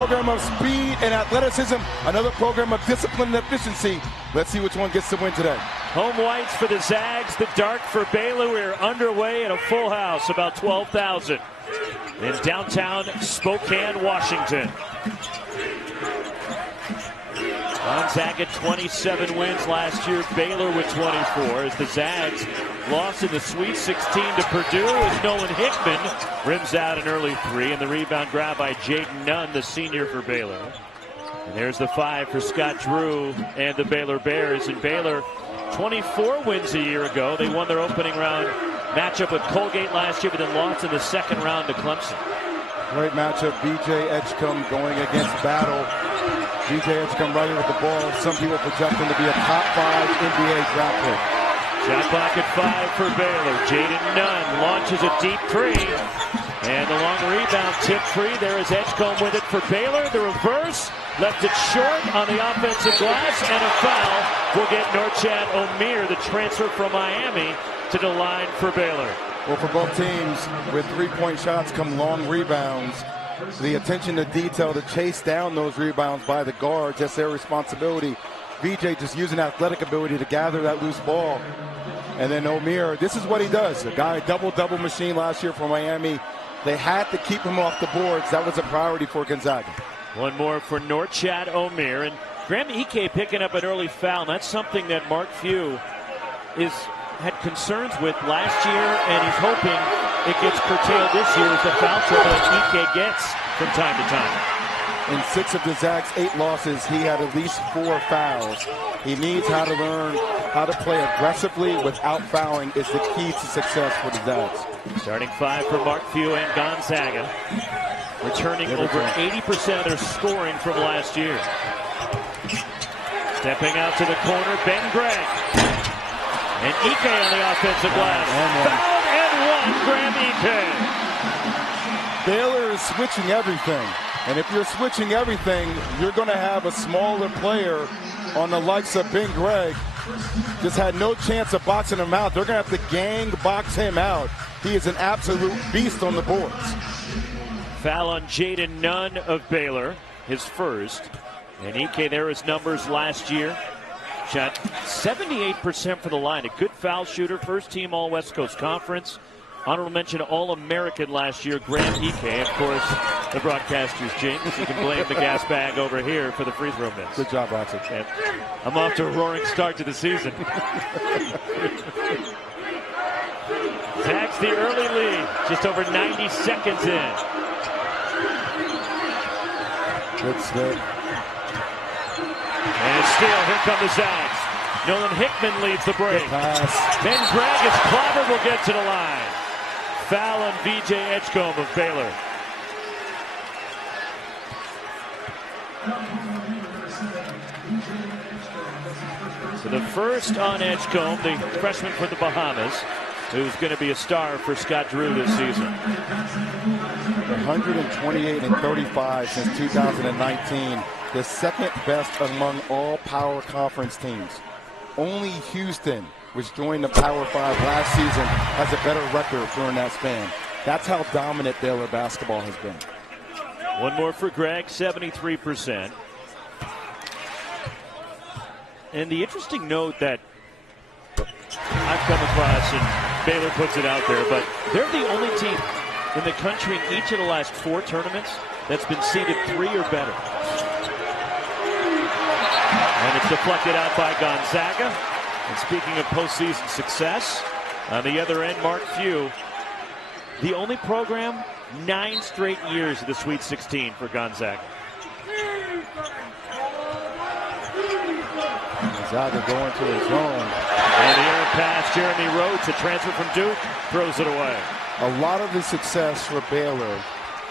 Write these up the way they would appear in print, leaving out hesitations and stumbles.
Program of speed and athleticism, another program of discipline and efficiency. Let's see which one gets the win today. Home whites for the Zags, the dark for Baylor. We're underway at a full house, about 12,000 in downtown Spokane, Washington. Gonzaga 27 wins last year, Baylor with 24 as the Zags lost in the Sweet 16 to Purdue as Nolan Hickman rims out an early three, and the rebound grab by Jaden Nunn, the senior for Baylor. And there's the 5 for Scott Drew and the Baylor Bears. And Baylor 24 wins a year ago. They won their opening round matchup with Colgate last year, but then lost in the second round to Clemson. Great matchup. BJ Edgecombe going against Battle. BJ Edgecombe right here with the ball. Some people project him to be a top 5 NBA draft pick. Shot clock at 5 for Baylor. Jaden Nunn launches a deep three. And the long rebound tip free. There is Edgecombe with it for Baylor. The reverse left it short on the offensive glass, and a foul will get Norchad Omier, the transfer from Miami, to the line for Baylor. Well, for both teams, with three-point shots come long rebounds. The attention to detail to chase down those rebounds by the guards, that's their responsibility. VJ just using athletic ability to gather that loose ball. And then Omier, this is what he does. A guy double-double machine last year for Miami. They had to keep him off the boards. That was a priority for Gonzaga. One more for Norchad Omier. And Graham Ike picking up an early foul. That's something that Mark Few had concerns with last year, and he's hoping it gets curtailed this year as the foul trouble that Ike gets from time to time. In 6 of the Zags' 8 losses, he had at least 4 fouls. He needs how to learn how to play aggressively without fouling is the key to success for the Zags. Starting 5 for Mark Few and Gonzaga, returning over 80% of their scoring from last year. Stepping out to the corner, Ben Gregg. And Ike on the offensive glass. Fouled and one, Graham Ike. Baylor is switching everything. And if you're switching everything, you're going to have a smaller player on the likes of Ben Gregg. Just had no chance of boxing him out. They're going to have to gang box him out. He is an absolute beast on the boards. Foul on Jaden Nunn of Baylor, his first. And Ike, there his numbers last year. Shot 78% for the line. A good foul shooter, first team All West Coast Conference. Honorable mention All-American last year, Graham Ike. Of course, the broadcaster's jinx. You can blame the gas bag over here for the free throw miss. Good job, Boxer. And I'm off to a roaring start to the season. Zags the early lead, just over 90 seconds in. Good step. And still, here come the Zags. Nolan Hickman leads the break. Ben Gregg is clobbered, will get to the line. Foul on VJ Edgecombe of Baylor. So the first on Edgecombe, the freshman for the Bahamas, who's going to be a star for Scott Drew this season. 128 and 35 since 2019. The second best among all Power Conference teams. Only Houston, which joined the Power 5 last season, has a better record during that span. That's how dominant Baylor basketball has been. One more for Gregg, 73%. And the interesting note that I've come across, and Baylor puts it out there, but they're the only team in the country in each of the last 4 tournaments that's been seeded 3 or better. And it's deflected out by Gonzaga. And speaking of postseason success, on the other end, Mark Few, the only program 9 straight years of the Sweet 16 for Gonzaga. Gonzaga going to his zone. And the error pass, Jeremy Rhodes, a transfer from Duke, throws it away. A lot of the success for Baylor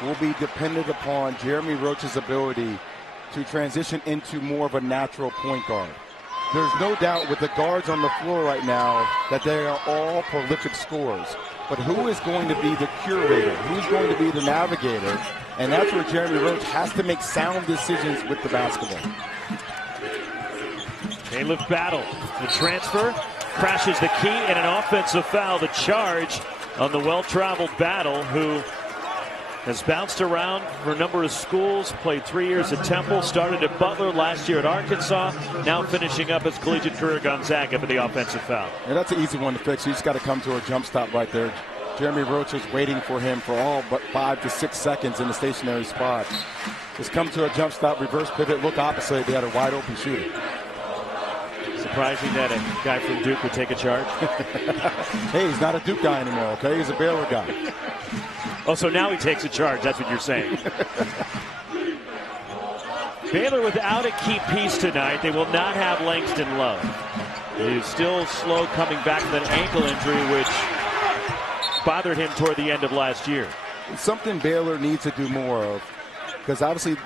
will be dependent upon Jeremy Roach's ability to transition into more of a natural point guard. There's no doubt with the guards on the floor right now that they are all prolific scorers. But who is going to be the curator? Who's going to be the navigator? And that's where Jeremy Roach has to make sound decisions with the basketball. Caleb Battle, the transfer, crashes the key and an offensive foul. The charge on the well-traveled Battle, who has bounced around for a number of schools, played 3 years at Temple, started at Butler, last year at Arkansas, now finishing up his collegiate career at Gonzaga for the offensive foul. Yeah, that's an easy one to fix. You just got to come to a jump stop right there. Jeremy Roach is waiting for him for all but 5 to 6 seconds in the stationary spot. Just come to a jump stop, reverse pivot, look opposite. They had a wide open shooter. Surprising that a guy from Duke would take a charge. Hey, he's not a Duke guy anymore, okay? He's a Baylor guy. Oh, so now he takes a charge. That's what you're saying. Baylor without a key piece tonight. They will not have Langston Love. He's still slow coming back from an ankle injury, which bothered him toward the end of last year. It's something Baylor needs to do more of, because obviously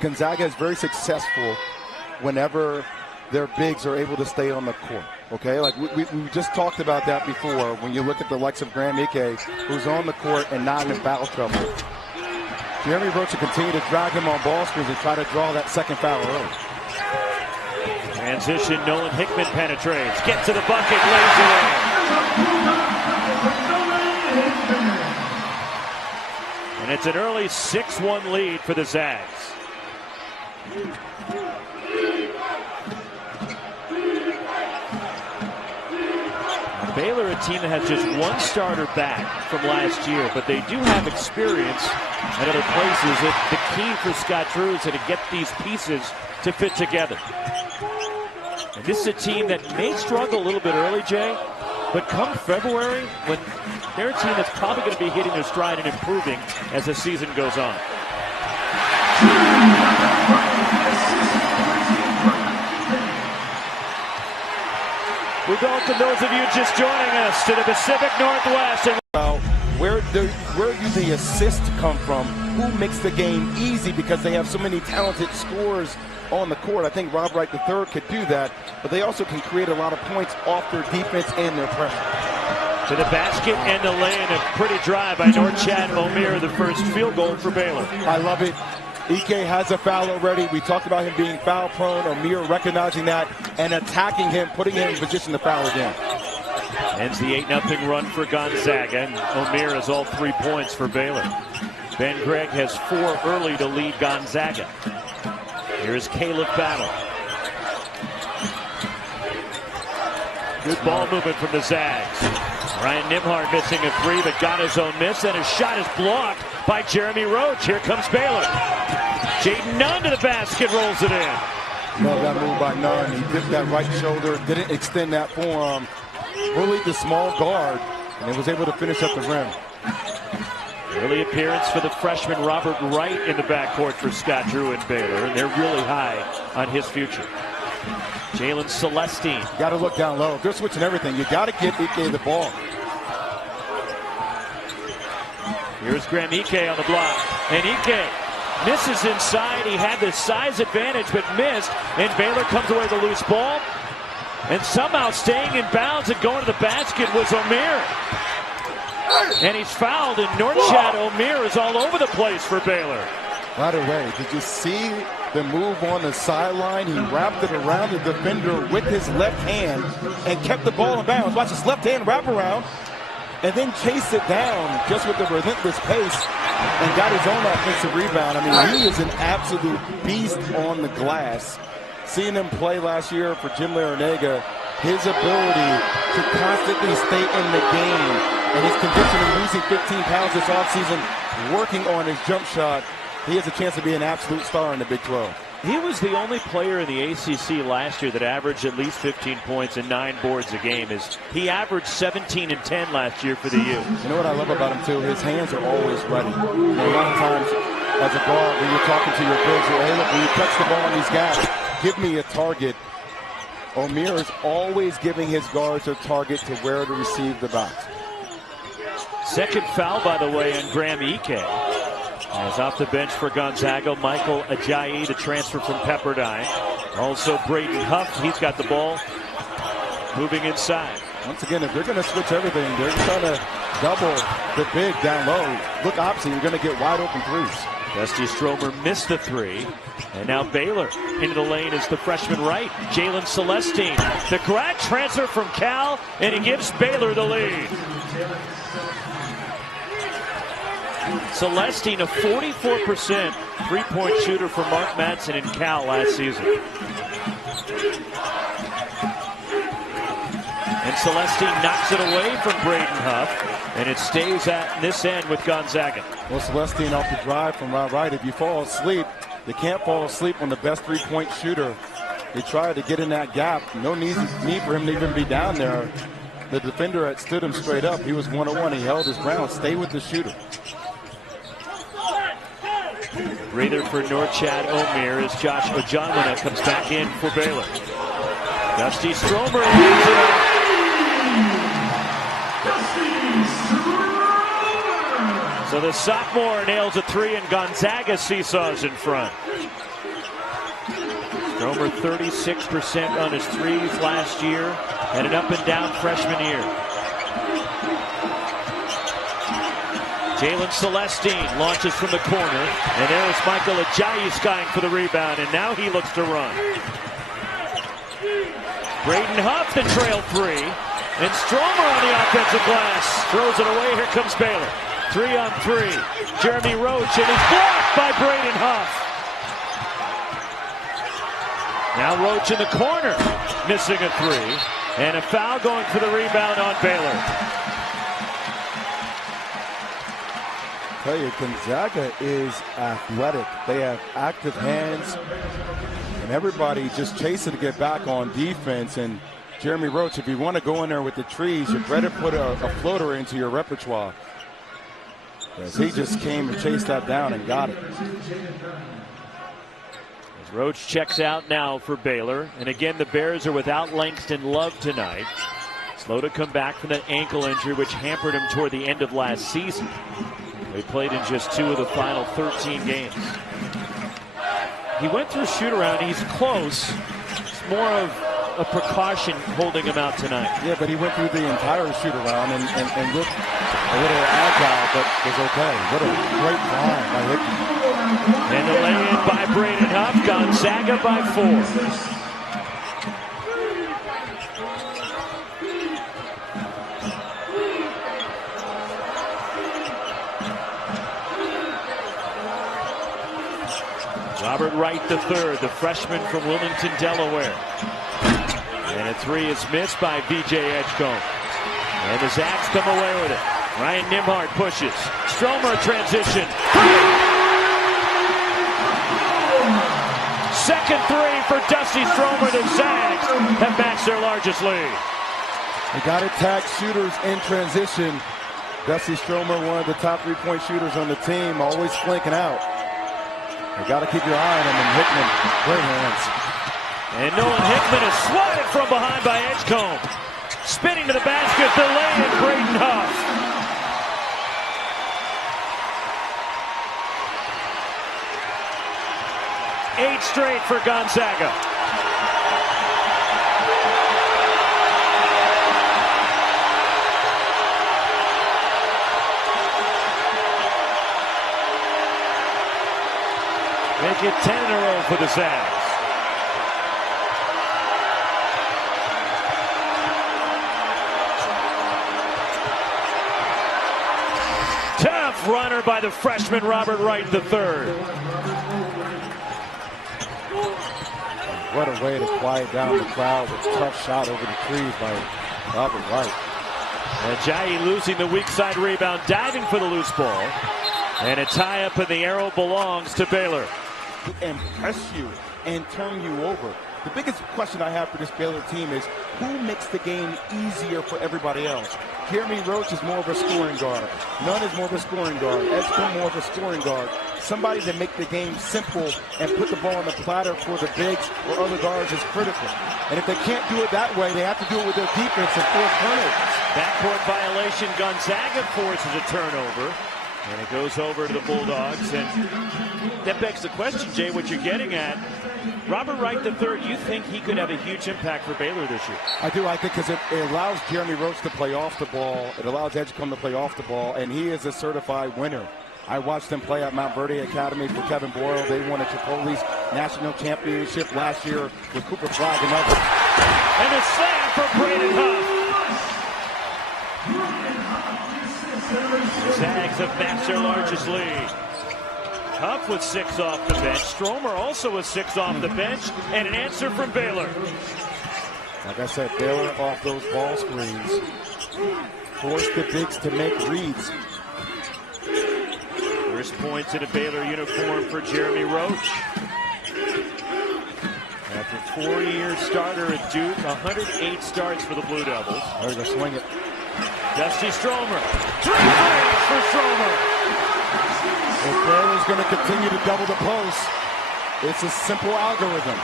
Gonzaga is very successful whenever their bigs are able to stay on the court. Okay, like we just talked about that before. When you look at the likes of Graham Ike, who's on the court and not in foul trouble, Jeremy Roach will continue to drag him on ball screens and try to draw that second foul early. Transition, Nolan Hickman penetrates, gets to the bucket, lays it in. And it's an early 6-1 lead for the Zags. Baylor, a team that has just one starter back from last year, but they do have experience at other places. The key for Scott Drew is to get these pieces to fit together. And this is a team that may struggle a little bit early, Jay, but come February, when they're a team that's probably going to be hitting their stride and improving as the season goes on. We welcome those of you just joining us to the Pacific Northwest. Where do the assists come from? Who makes the game easy because they have so many talented scorers on the court? I think Rob Wright III could do that, but they also can create a lot of points off their defense and their pressure. To the basket and the lane, a pretty drive by Norchad Omier, the first field goal for Baylor. I love it. Ike has a foul already. We talked about him being foul prone. Omier recognizing that and attacking him, putting him in position to foul again. Ends the 8-0 run for Gonzaga, and Omier has all 3 points for Baylor. Ben Gregg has 4 early to lead Gonzaga. Here's Caleb Battle. Good ball movement from the Zags. Ryan Nembhard missing a 3, but got his own miss, and his shot is blocked by Jeremy Roach. Here comes Baylor. Jaden Nunn to the basket, rolls it in. Love that move by Nunn. He dipped that right shoulder, didn't extend that forearm. Bullied the small guard, and was able to finish up the rim. Early appearance for the freshman Robert Wright in the backcourt for Scott Drew and Baylor, and they're really high on his future. Jalen Celestine. Got to look down low. They're switching everything. You got to get Ike the ball. Here's Graham Ike on the block, and Ike misses inside. He had the size advantage, but missed, and Baylor comes away with a loose ball. And somehow staying in bounds and going to the basket was Omier. And he's fouled, and Norchad Omier is all over the place for Baylor. Right away, did you see the move on the sideline? He wrapped it around the defender with his left hand and kept the ball in bounds. Watch his left hand wrap around and then chase it down just with the relentless pace and got his own offensive rebound. I mean, he is an absolute beast on the glass. Seeing him play last year for Jim Larinaga, his ability to constantly stay in the game and his conditioning, losing 15 pounds this offseason, working on his jump shot, he has a chance to be an absolute star in the Big 12. He was the only player in the ACC last year that averaged at least 15 points and 9 boards a game. He averaged 17 and 10 last year for the U. You know what I love about him, too? His hands are always ready. You know, a lot of times as a guard, when you're talking to your bigs, hey, look, when you touch the ball on these guys, give me a target. Omier is always giving his guards a target to where to receive the box. Second foul, by the way, on Graham Ike. As off the bench for Gonzaga, Michael Ajayi, the transfer from Pepperdine. Also Braden Huff, he's got the ball moving inside. Once again, if they're going to switch everything, they're trying to double the big down low. Look opposite, you're going to get wide open threes. Dusty Stromer missed the 3. And now Baylor into the lane is the freshman Wright, Jalen Celestine. The grad transfer from Cal, and he gives Baylor the lead. Celestine, a 44% three-point shooter for Mark Madsen in Cal last season. And Celestine knocks it away from Braden Huff, and it stays at this end with Gonzaga. Well, Celestine off the drive from right. If you fall asleep, you can't fall asleep on the best three-point shooter. He tried to get in that gap. No need for him to even be down there. The defender had stood him straight up. He was one-on-one. He held his ground. Stay with the shooter. Breather for Norchad Omier as Josh Ojanwina comes back in for Baylor. Dusty Stromer leads it up. So the sophomore nails a three, and Gonzaga seesaws in front. Stromer 36% on his threes last year, and an up-and-down freshman year. Jalen Celestine launches from the corner, and there is Michael Ajayi skying for the rebound, and now he looks to run. Braden Huff the trail three, and Stromer on the offensive glass. Throws it away, here comes Baylor. 3-on-3, Jeremy Roach, and he's blocked by Braden Huff. Now Roach in the corner, missing a three, and a foul going for the rebound on Baylor. Tell you, Gonzaga is athletic. They have active hands, and everybody just chasing to get back on defense. And Jeremy Roach, if you want to go in there with the trees, you better put a floater into your repertoire. As he just came and chased that down and got it. As Roach checks out now for Baylor. And again, the Bears are without Langston Love tonight. Slow to come back from that ankle injury, which hampered him toward the end of last season. They played in just 2 of the final 13 games. He went through shoot-around. He's close. It's more of a precaution holding him out tonight. Yeah, but he went through the entire shoot-around and looked a little agile, but was okay. What a great line by Hickman. And the lay-in by Braden Huff. Gonzaga by 4. Robert Wright III, the freshman from Wilmington, Delaware. And a three is missed by VJ Edgecombe. And the Zags come away with it. Ryan Nembhard pushes. Stromer transition. Second three for Dusty Stromer. The Zags have matched their largest lead. They got to tag shooters in transition. Dusty Stromer, one of the top three-point shooters on the team, always flanking out. You got to keep your eye on him, and Hickman, great hands. And Nolan Hickman is swatted from behind by Edgecombe. Spinning to the basket, the lay-in, Braden Huff. Eight straight for Gonzaga. Make it 10 in a row for the Zags. Tough runner by the freshman Robert Wright III. What a way to quiet down the crowd with a tough shot over the trees by Robert Wright. Ajayi losing the weak side rebound, diving for the loose ball. And a tie-up, and the arrow belongs to Baylor. And press you and turn you over. The biggest question I have for this Baylor team is who makes the game easier for everybody else? Jeremy Roach is more of a scoring guard. Nunn is more of a scoring guard. Edgecombe more of a scoring guard. Somebody to make the game simple and put the ball on the platter for the bigs or other guards is critical. And if they can't do it that way, they have to do it with their defense and force turnovers. Backcourt violation. Gonzaga forces a turnover. And it goes over to the Bulldogs. And that begs the question, Jay, what you're getting at. Robert Wright III, you think he could have a huge impact for Baylor this year? I do. I think because it allows Jeremy Roach to play off the ball. It allows Edgecombe to play off the ball. And he is a certified winner. I watched him play at Mount Verde Academy for Kevin Boyle. They won a Chipole's national championship last year with Cooper Flagg and others. And a slam for Braden Huff. The Zags have matched their largest lead. Huff with 6 off the bench. Stromer also with 6 off the bench. And an answer from Baylor. Like I said, Baylor off those ball screens forced the bigs to make reads. First points in a Baylor uniform for Jeremy Roach. After 4-year starter at Duke, 108 starts for the Blue Devils. They're going to swing it. Dusty Stromer. 3 threes for Stromer. If Baylor's going to continue to double the post, it's a simple algorithm.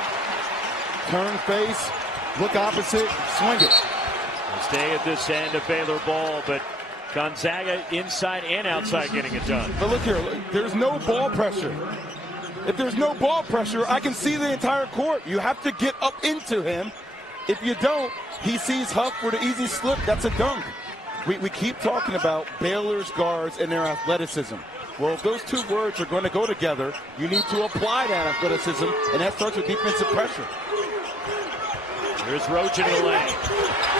Turn face, look opposite, swing it. We'll stay at this end of Baylor ball, but Gonzaga inside and outside getting it done. But look here, there's no ball pressure. If there's no ball pressure, I can see the entire court. You have to get up into him. If you don't, he sees Huff for the easy slip. That's a dunk. We keep talking about Baylor's guards and their athleticism. Well, if those two words are going to go together, you need to apply that athleticism, and that starts with defensive pressure. Here's Roach in the lane.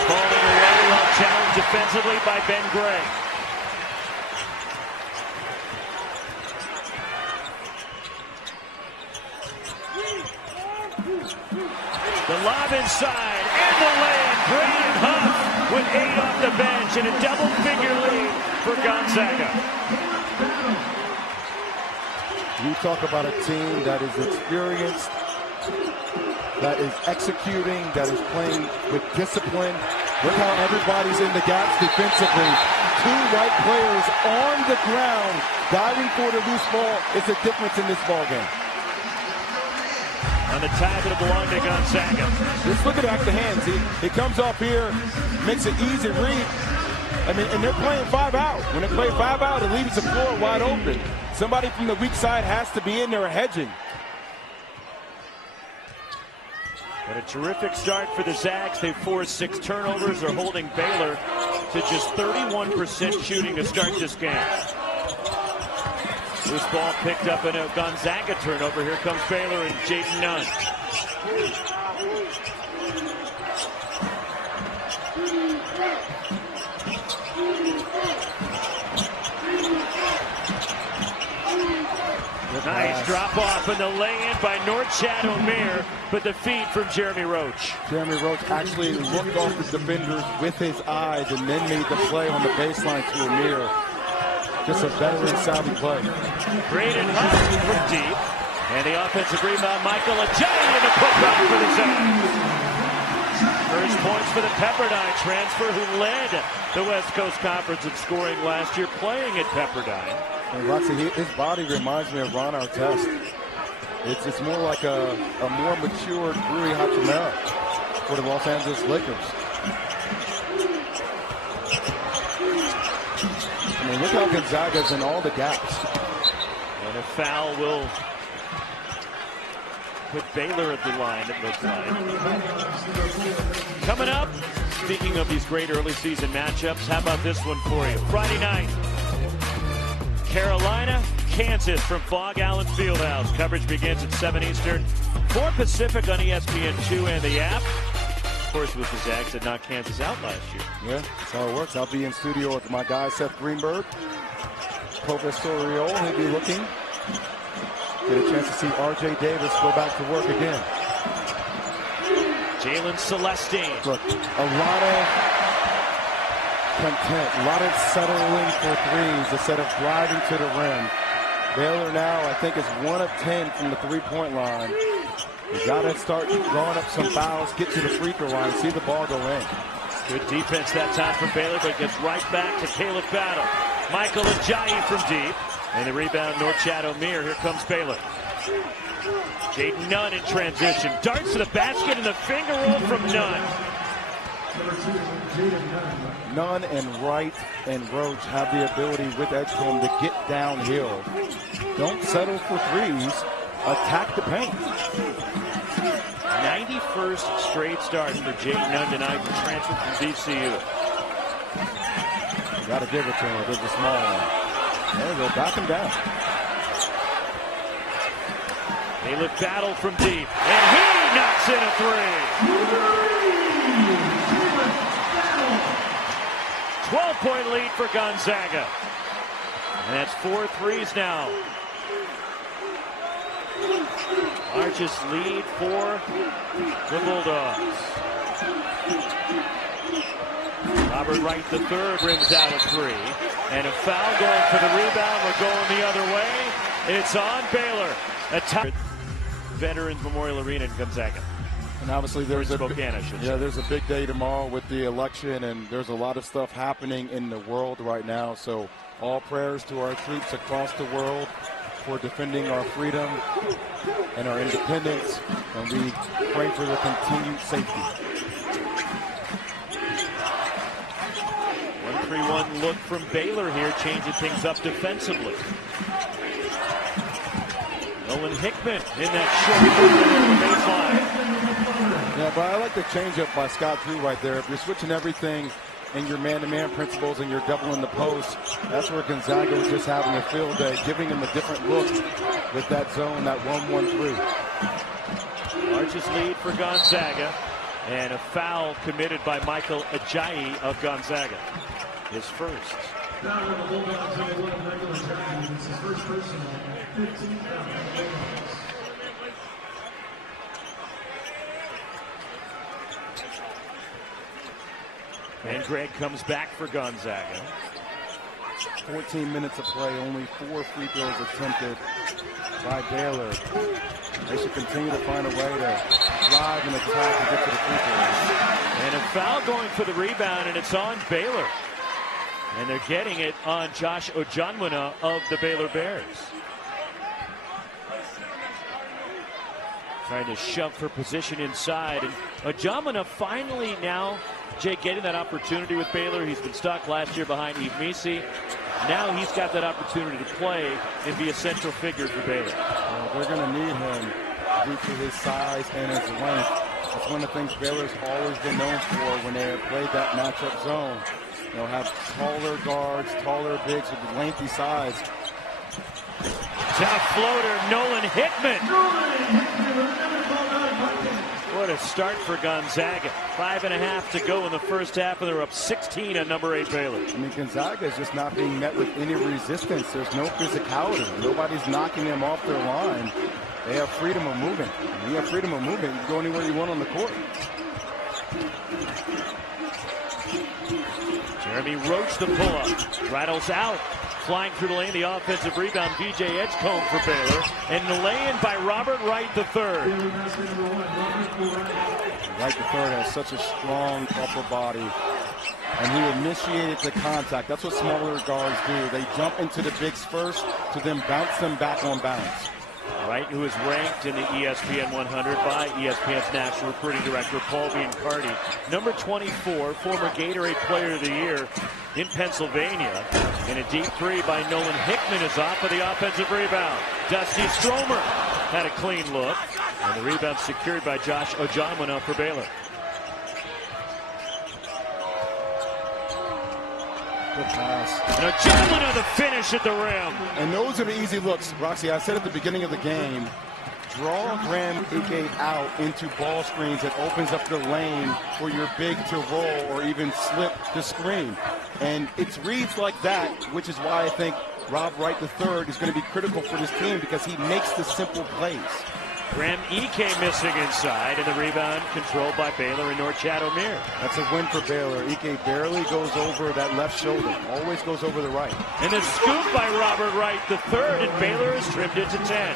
Falling away while challenged defensively by Ben Gray. The lob inside and the lane. Braden Huff with 8 off the bench and a double-figure lead for Gonzaga. You talk about a team that is experienced, that is executing, that is playing with discipline. Look how everybody's in the gaps defensively. 2 white players on the ground diving for the loose ball. It's a difference in this ball game. On the tag, it'll belong to Gonzaga. Just look at the hands. He comes up here, makes an easy read. I mean, and they're playing 5 out. When they play 5 out, it leaves the floor wide open. Somebody from the weak side has to be in there hedging. But a terrific start for the Zags. They've forced 6 turnovers. They're holding Baylor to just 31% shooting to start this game. This ball picked up in a Gonzaga turnover. Here comes Baylor and Jaden Nunn. Nice drop off and the lay-in by Norchad Omer, but the feed from Jeremy Roach. Jeremy Roach actually looked off the defenders with his eyes and then made the play on the baseline to Omer. Just a veteran savvy play. Braden Huff from deep. And the offensive rebound, Michael Ajayi in the putback for the Zags. First points for the Pepperdine transfer who led the West Coast Conference in scoring last year, playing at Pepperdine. And Roxy, his body reminds me of Ron Artest. It's more like a more matured Rui Hachimura for the Los Angeles Lakers. I mean, look how Gonzaga's in all the gaps. And a foul will put Baylor at the line, it looks like. Coming up, speaking of these great early season matchups, how about this one for you? Friday night, Carolina, Kansas from Fog Allen Fieldhouse. Coverage begins at 7 Eastern, 4 Pacific on ESPN2 and the app. Of course, it was the Zags that knocked Kansas out last year. Yeah, that's how it works. I'll be in studio with my guy, Seth Greenberg. Professor Riol, he'll be looking. Get a chance to see R.J. Davis go back to work again. Jalen Celestine. Look, a lot of content, a lot of settling for threes instead of driving to the rim. Baylor now, I think, is 1 of 10 from the three-point line. You got to start drawing up some fouls, get to the free throw line, see the ball go in. Good defense that time from Baylor, but gets right back to Caleb Battle. Michael Ajayi from deep. And the rebound, Norchad Omer. Here comes Baylor. Jaden Nunn in transition. Darts to the basket and the finger roll from Nunn. Nunn and Wright and Roach have the ability with Edgecombe to get downhill. Don't settle for threes. Attack the paint. 91st straight start for Jaden Nunn tonight, the transfer from VCU. You got to give it to him. There's a small one. There we go. Back him down. Caleb Battle from deep. And he knocks in a 3. 12-point lead for Gonzaga. And that's 4 threes now. Largest lead for the Bulldogs. Robert Wright III rims out a 3. And a foul going for the rebound. We're going the other way. It's on Baylor. Veterans Memorial Arena in Gonzaga. And obviously there's Spokane, I should say. there's a big day tomorrow with the election, and there's a lot of stuff happening in the world right now. So all prayers to our troops across the world for defending our freedom and our independence, and we pray for their continued safety. 1-3-1 look from Baylor here, changing things up defensively. Nolan Hickman in that short baseline. Yeah, but I like the changeup by Scott Drew right there. If you're switching everything in your man-to-man principles and you're doubling the post, that's where Gonzaga was just having a field day, giving him a different look with that zone, that 1-1-3. Largest lead for Gonzaga, and a foul committed by Michael Ajayi of Gonzaga. His first. And Greg comes back for Gonzaga. 14 minutes of play, only 4 free throws attempted by Baylor. They should continue to find a way to drive and attack and get to the free throws. And a foul going for the rebound, and it's on Baylor. And they're getting it on Josh Ojanwuna of the Baylor Bears. Trying to shove for position inside. And Ojanwuna finally now, Jay, getting that opportunity with Baylor. He's been stuck last year behind Yves Missi. Now he's got that opportunity to play and be a central figure for Baylor. They're going to need him due to his size and his length. That's one of the things Baylor's always been known for when they have played that matchup zone. They'll have taller guards, taller bigs with lengthy size. Top floater, Nolan Hickman. What a start for Gonzaga. 5.5 to go in the first half, and they're up 16 on number 8 Baylor. I mean, Gonzaga is just not being met with any resistance. There's no physicality. Nobody's knocking them off their line. They have freedom of movement. When you have freedom of movement, you can go anywhere you want on the court. Jeremy Roach the pull-up. Rattles out. Flying through the lane, the offensive rebound. VJ Edgecombe for Baylor. And the lay-in by Robert Wright III. Wright III has such a strong upper body. And he initiated the contact. That's what smaller guards do. They jump into the bigs first to then bounce them back on bounce. Wright, who is ranked in the ESPN 100 by ESPN's national recruiting director, Paul Biancardi. Number 24, former Gatorade Player of the Year in Pennsylvania. And a deep 3 by Nolan Hickman is off of the offensive rebound. Dusty Stromer had a clean look. And the rebound secured by Josh Ojanwuna for Baylor. Good pass. And Ojanwuna the finish at the rim. And those are the easy looks. Roxy, I said at the beginning of the game, draw Graham Ike out into ball screens that opens up the lane for your big to roll or even slip the screen. And it's reads like that, which is why I think Rob Wright III is going to be critical for this team, because he makes the simple plays. Graham Ike missing inside, and the rebound controlled by Baylor and North Chadomir. That's a win for Baylor. Ike barely goes over that left shoulder, always goes over the right. And a scoop by Robert Wright III, and Baylor has trimmed it to 10.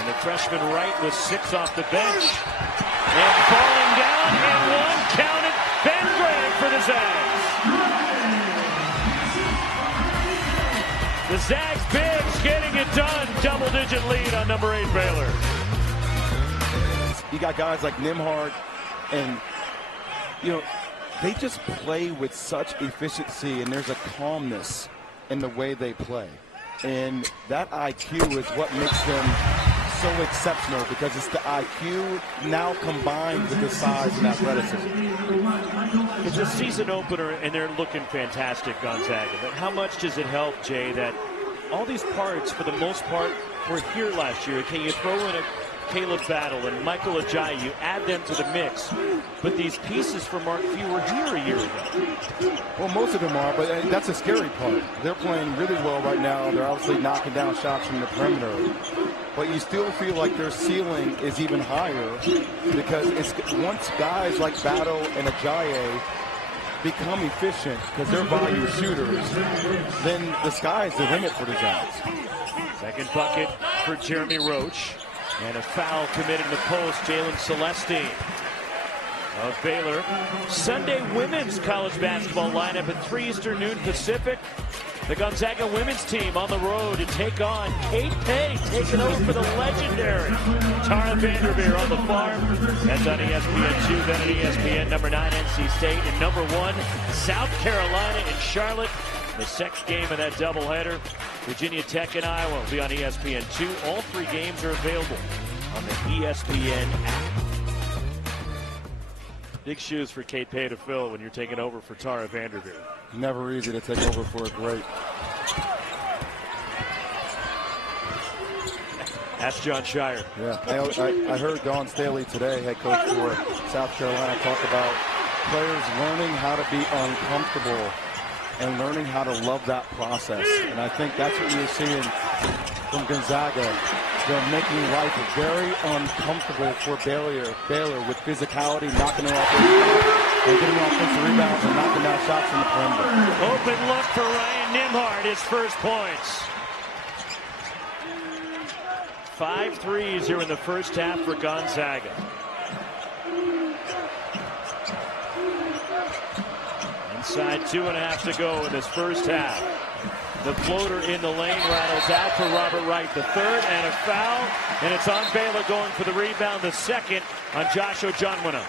And the freshman Wright was 6 off the bench. And falling down, and one counted. Ben Gregg for the Zags. The Zags bigs getting it done. Double-digit lead on number 8 Baylor. You got guys like Nimhard, and they just play with such efficiency, and there's a calmness in the way they play. And that IQ is what makes them so exceptional, because it's the IQ now combined with the size and athleticism. It's a season opener, and they're looking fantastic, Gonzaga. But how much does it help, Jay, that all these parts, for the most part, were here last year? Can you throw in a Caleb Battle and Michael Ajayi, you add them to the mix. But these pieces for Mark Few were here a year ago. Well, most of them are, but that's a scary part. They're playing really well right now. They're obviously knocking down shots from the perimeter. But you still feel like their ceiling is even higher because it's once guys like Battle and Ajayi become efficient because they're volume shooters, then the sky's the limit for the Zags. Second bucket for Jeremy Roach. And a foul committed in the post. Jalen Celestine of Baylor. Sunday women's college basketball lineup at 3 Eastern, noon Pacific. The Gonzaga women's team on the road to take on Kate Pay, taking over for the legendary Tara Vanderveer on the farm. That's on ESPN2, then on ESPN. Number 9, NC State, and number 1, South Carolina in Charlotte. The second game of that doubleheader. Virginia Tech and Iowa will be on ESPN2. All 3 games are available on the ESPN app. Big shoes for Kate Pay to fill when you're taking over for Tara Vanderveer. Never easy to take over for a great. Ask John Shire. Yeah, I heard Dawn Staley today, head coach for South Carolina, talk about players learning how to be uncomfortable and learning how to love that process. And I think that's what you're seeing from Gonzaga. They're making life very uncomfortable for Baylor with physicality, knocking it off and getting offensive rebounds and knocking down shots from the perimeter. Open look for Ryan Nembhard, his first points. 5 threes here in the first half for Gonzaga. Inside 2.5 to go in this first half. The floater in the lane rattles out for Robert Wright, the third, and a foul. And it's on Baylor going for the rebound, the second on Josh Ojonwina.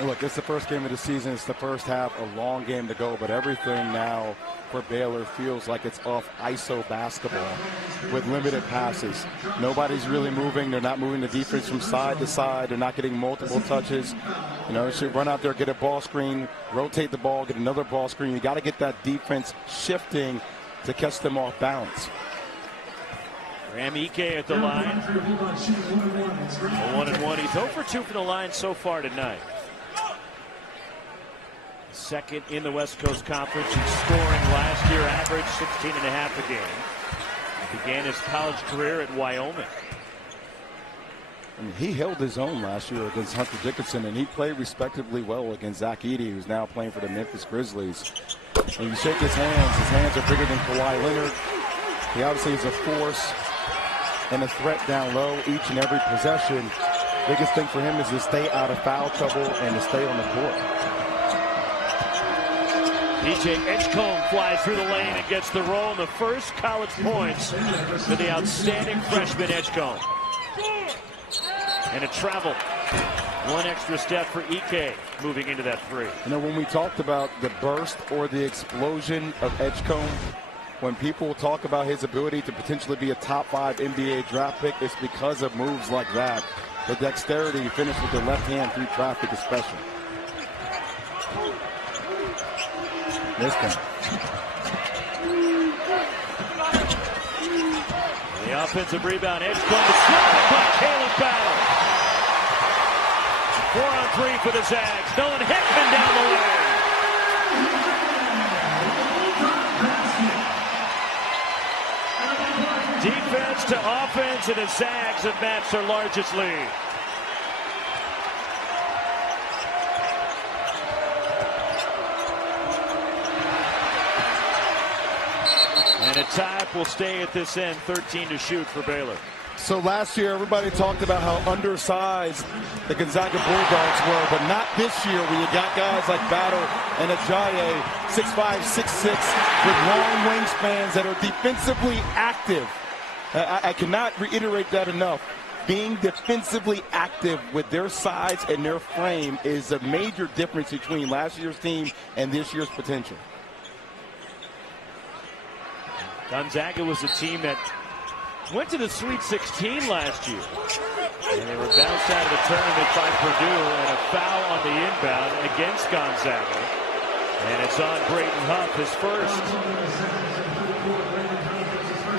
Look, it's the first game of the season. It's the first half, a long game to go, but everything now for Baylor feels like it's off ISO basketball with limited passes. Nobody's really moving. They're not moving the defense from side to side. They're not getting multiple touches. You know, you should run out there, get a ball screen, rotate the ball, get another ball screen. You got to get that defense shifting to catch them off balance. Graham Ike at the line. A 1-1. He's 0 for 2 from the line so far tonight. Second in the West Coast Conference in scoring last year, averaged 16.5 a game. Began his college career at Wyoming. I mean, he held his own last year against Hunter Dickinson, and he played respectably well against Zach Edey, who's now playing for the Memphis Grizzlies. And you shake his hands are bigger than Kawhi Leonard. He obviously is a force and a threat down low each and every possession. Biggest thing for him is to stay out of foul trouble and to stay on the court. DJ Edgecombe flies through the lane and gets the roll, and the first college points for the outstanding freshman Edgecombe. And a travel. One extra step for Ike moving into that three. You know, when we talked about the burst or the explosion of Edgecombe, when people talk about his ability to potentially be a top 5 NBA draft pick, it's because of moves like that. The dexterity, finish with the left hand through traffic especially. This time. The offensive rebound, Edgecombe destroyed by Caleb Battle. 4-on-3 for the Zags. Nolan Hickman down the lane. Defense to offense, and the Zags have matched their largest lead. And a tie will stay at this end, 13 to shoot for Baylor. So last year, everybody talked about how undersized the Gonzaga Bulldogs were, but not this year when you got guys like Battle and Ajayi, 6'5", 6'6", with long wingspans that are defensively active. I cannot reiterate that enough. Being defensively active with their size and their frame is a major difference between last year's team and this year's potential. Gonzaga was a team that went to the Sweet 16 last year. And they were bounced out of the tournament by Purdue, and a foul on the inbound against Gonzaga. And it's on Brayton Huff, his first.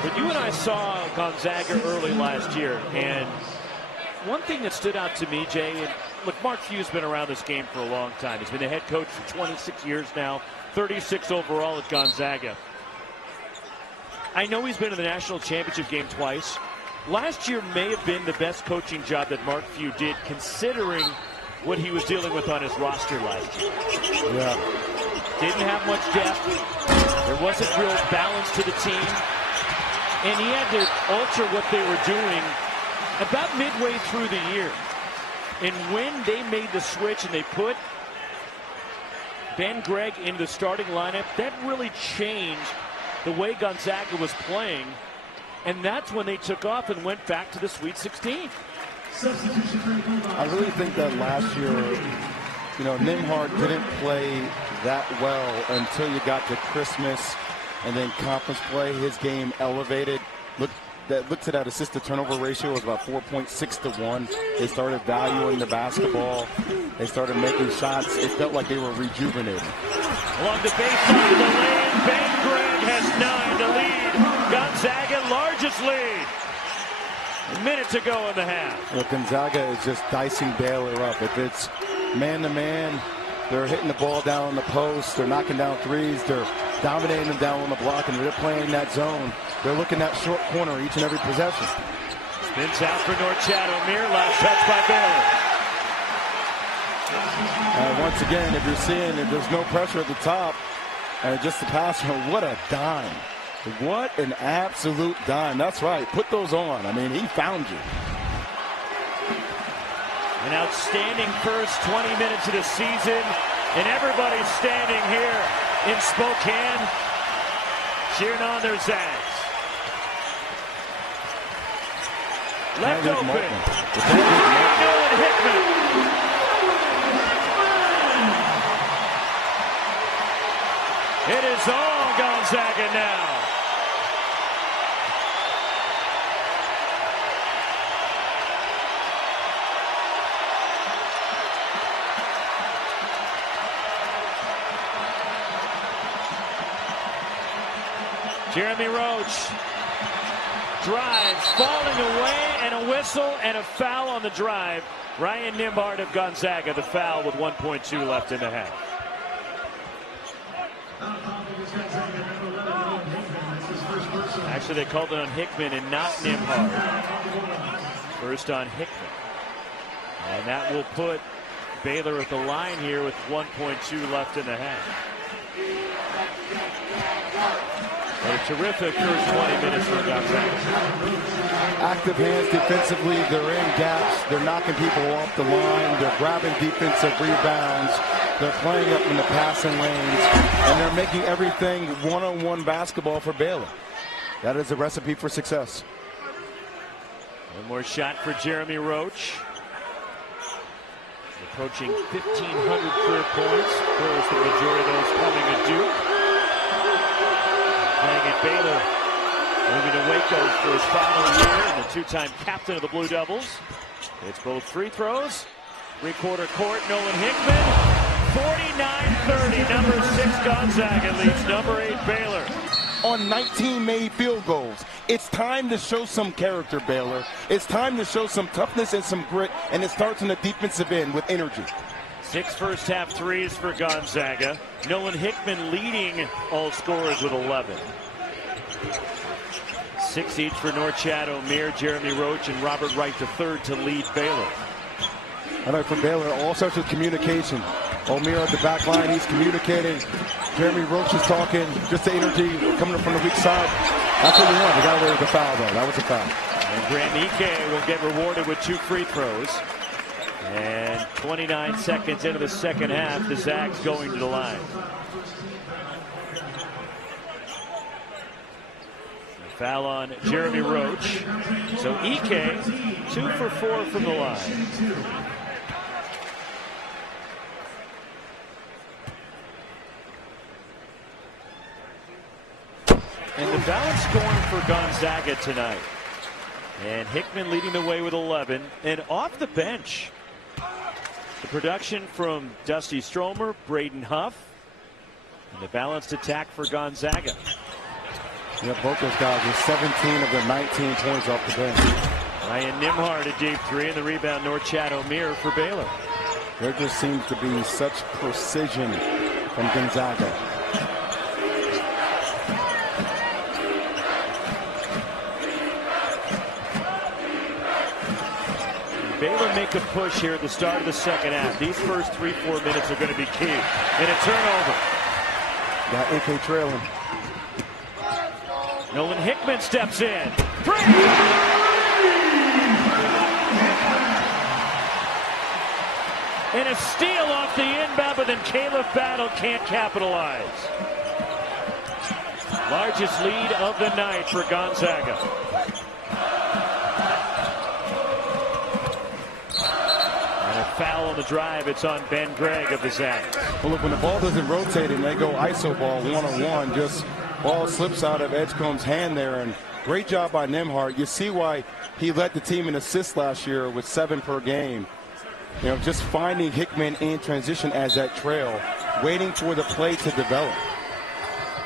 But you and I saw Gonzaga early last year, and one thing that stood out to me, Jay, and look, Mark Few's been around this game for a long time. He's been the head coach for 26 years now, 36 overall at Gonzaga. I know he's been in the national championship game twice. Last year may have been the best coaching job that Mark Few did, considering what he was dealing with on his roster last year. Yeah. Didn't have much depth. There wasn't real balance to the team. And he had to alter what they were doing about midway through the year. And when they made the switch and they put Ben Gregg into the starting lineup, that really changed the way Gonzaga was playing. And that's when they took off and went back to the Sweet 16. I really think that last year, you know, Nembhard didn't play that well until you got to Christmas, and then conference play, his game elevated. Looked at that assist-to-turnover ratio was about 4.6 to 1. They started valuing the basketball. They started making shots. It felt like they were rejuvenating. Along the baseline of the lane, Ben Gregg has 9 to lead. Gonzaga, largest lead. A minute to go in the half. Well, Gonzaga is just dicing Baylor up. If it's man-to-man, they're hitting the ball down on the post. They're knocking down threes. They're dominating them down on the block, and they're playing that zone. They're looking that short corner each and every possession. Spins out for Norchad. Omier, last touch by Baylor. Once again, if you're seeing if there's no pressure at the top, just the pass, what a dime. What an absolute dime. That's right. Put those on. I mean, he found you. An outstanding first 20 minutes of the season, and everybody's standing here in Spokane, cheering on their Zags. Left open. Nolan Hickman. It is all Gonzaga now. Jeremy Roach drives, falling away, and a whistle and a foul on the drive. Ryan Nembhard of Gonzaga, the foul with 1.2 left in the half. Actually, they called it on Hickman and not Nembhard. First on Hickman. And that will put Baylor at the line here with 1.2 left in the half. A terrific first 20 minutes for Gonzaga. Active hands defensively. They're in gaps. They're knocking people off the line. They're grabbing defensive rebounds. They're playing up in the passing lanes. And they're making everything one-on-one basketball for Baylor. That is a recipe for success. One more shot for Jeremy Roach. Approaching 1,500 career points. Of course, the majority of those coming at Duke. Playing at Baylor, moving to Waco for his final year, and the two-time captain of the Blue Devils. It's both free throws. Three-quarter court, Nolan Hickman. 49-30, number 6 Gonzaga leads number 8 Baylor. On 19 made field goals. It's time to show some character, Baylor. It's time to show some toughness and some grit, and it starts on the defensive end with energy. 6 first half threes for Gonzaga. Nolan Hickman leading all scorers with 11. 6 each for Norchad, Omier, Jeremy Roach, and Robert Wright III to lead Baylor. All right, for Baylor, all starts with communication. Omier at the back line, he's communicating. Jeremy Roach is talking, just the energy coming from the weak side. That's what we want. We got away with the foul, though. That was a foul. And Graham Ike will get rewarded with 2 free throws. And 29 seconds into the second half, the Zags going to the line. A foul on Jeremy Roach. So Ike, 2 for 4 from the line. And the balance scoring for Gonzaga tonight. And Hickman leading the way with 11. And off the bench, the production from Dusty Stromer, Braden Huff, and the balanced attack for Gonzaga. Yeah, both those guys with 17 of the 19 points off the bench. Ryan Nembhard a deep three, and the rebound Norchad Omier for Baylor. There just seems to be such precision from Gonzaga. Baylor make a push here at the start of the second half. These first 3-4 minutes are going to be key. And a turnover. Got AK trailing. Nolan Hickman steps in. Three! And a steal off the inbound, but then Caleb Battle can't capitalize. Largest lead of the night for Gonzaga. And a foul on the drive. It's on Ben Gregg of the Zags. Well, look, when the ball doesn't rotate and they go ISO ball one-on-one, just ball slips out of Edgecombe's hand there. And great job by Nembhard. You see why he led the team in assists last year with 7 per game. You know, just finding Hickman in transition as that trail, waiting for the play to develop.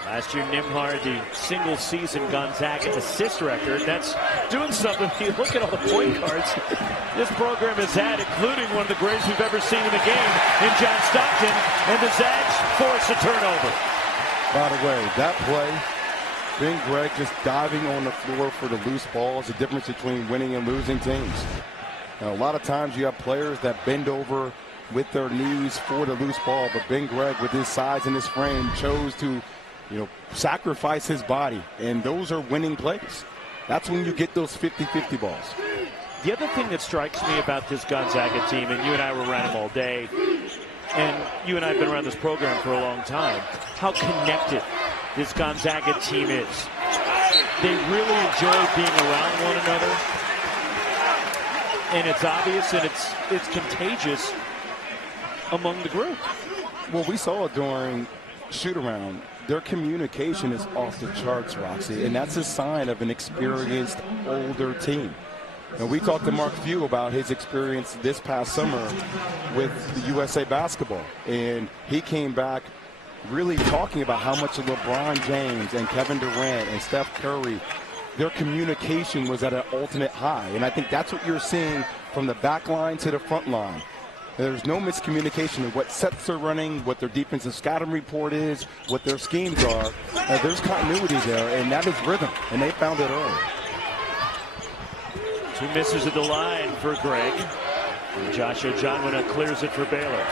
Last year, Nembhard, the single-season Gonzaga assist record. That's doing something. You look at all the point guards this program has had, including one of the greatest we've ever seen in the game in John Stockton, and the Zags force a turnover. By the way, that play, Ben Gregg just diving on the floor for the loose ball is the difference between winning and losing teams. Now, a lot of times you have players that bend over with their knees for the loose ball, but Ben Gregg, with his size and his frame, chose to, sacrifice his body, and those are winning plays. That's when you get those 50-50 balls. The other thing that strikes me about this Gonzaga team, and you and I were around them all day, and you and I have been around this program for a long time, how connected this Gonzaga team is. They really enjoy being around one another. And it's obvious, and it's contagious among the group. Well, we saw it during shoot-around. Their communication is off the charts, Roxy, and that's a sign of an experienced, older team. And we talked to Mark Few about his experience this past summer with the USA basketball, and he came back really talking about how much LeBron James and Kevin Durant and Steph Curry, their communication was at an ultimate high. And I think that's what you're seeing from the back line to the front line. There's no miscommunication in what sets they're running, what their defensive scouting report is, what their schemes are. There's continuity there, and that is rhythm, and they found it early. 2 misses at the line for Gregg. And Josh Ojonwina clears it for Baylor.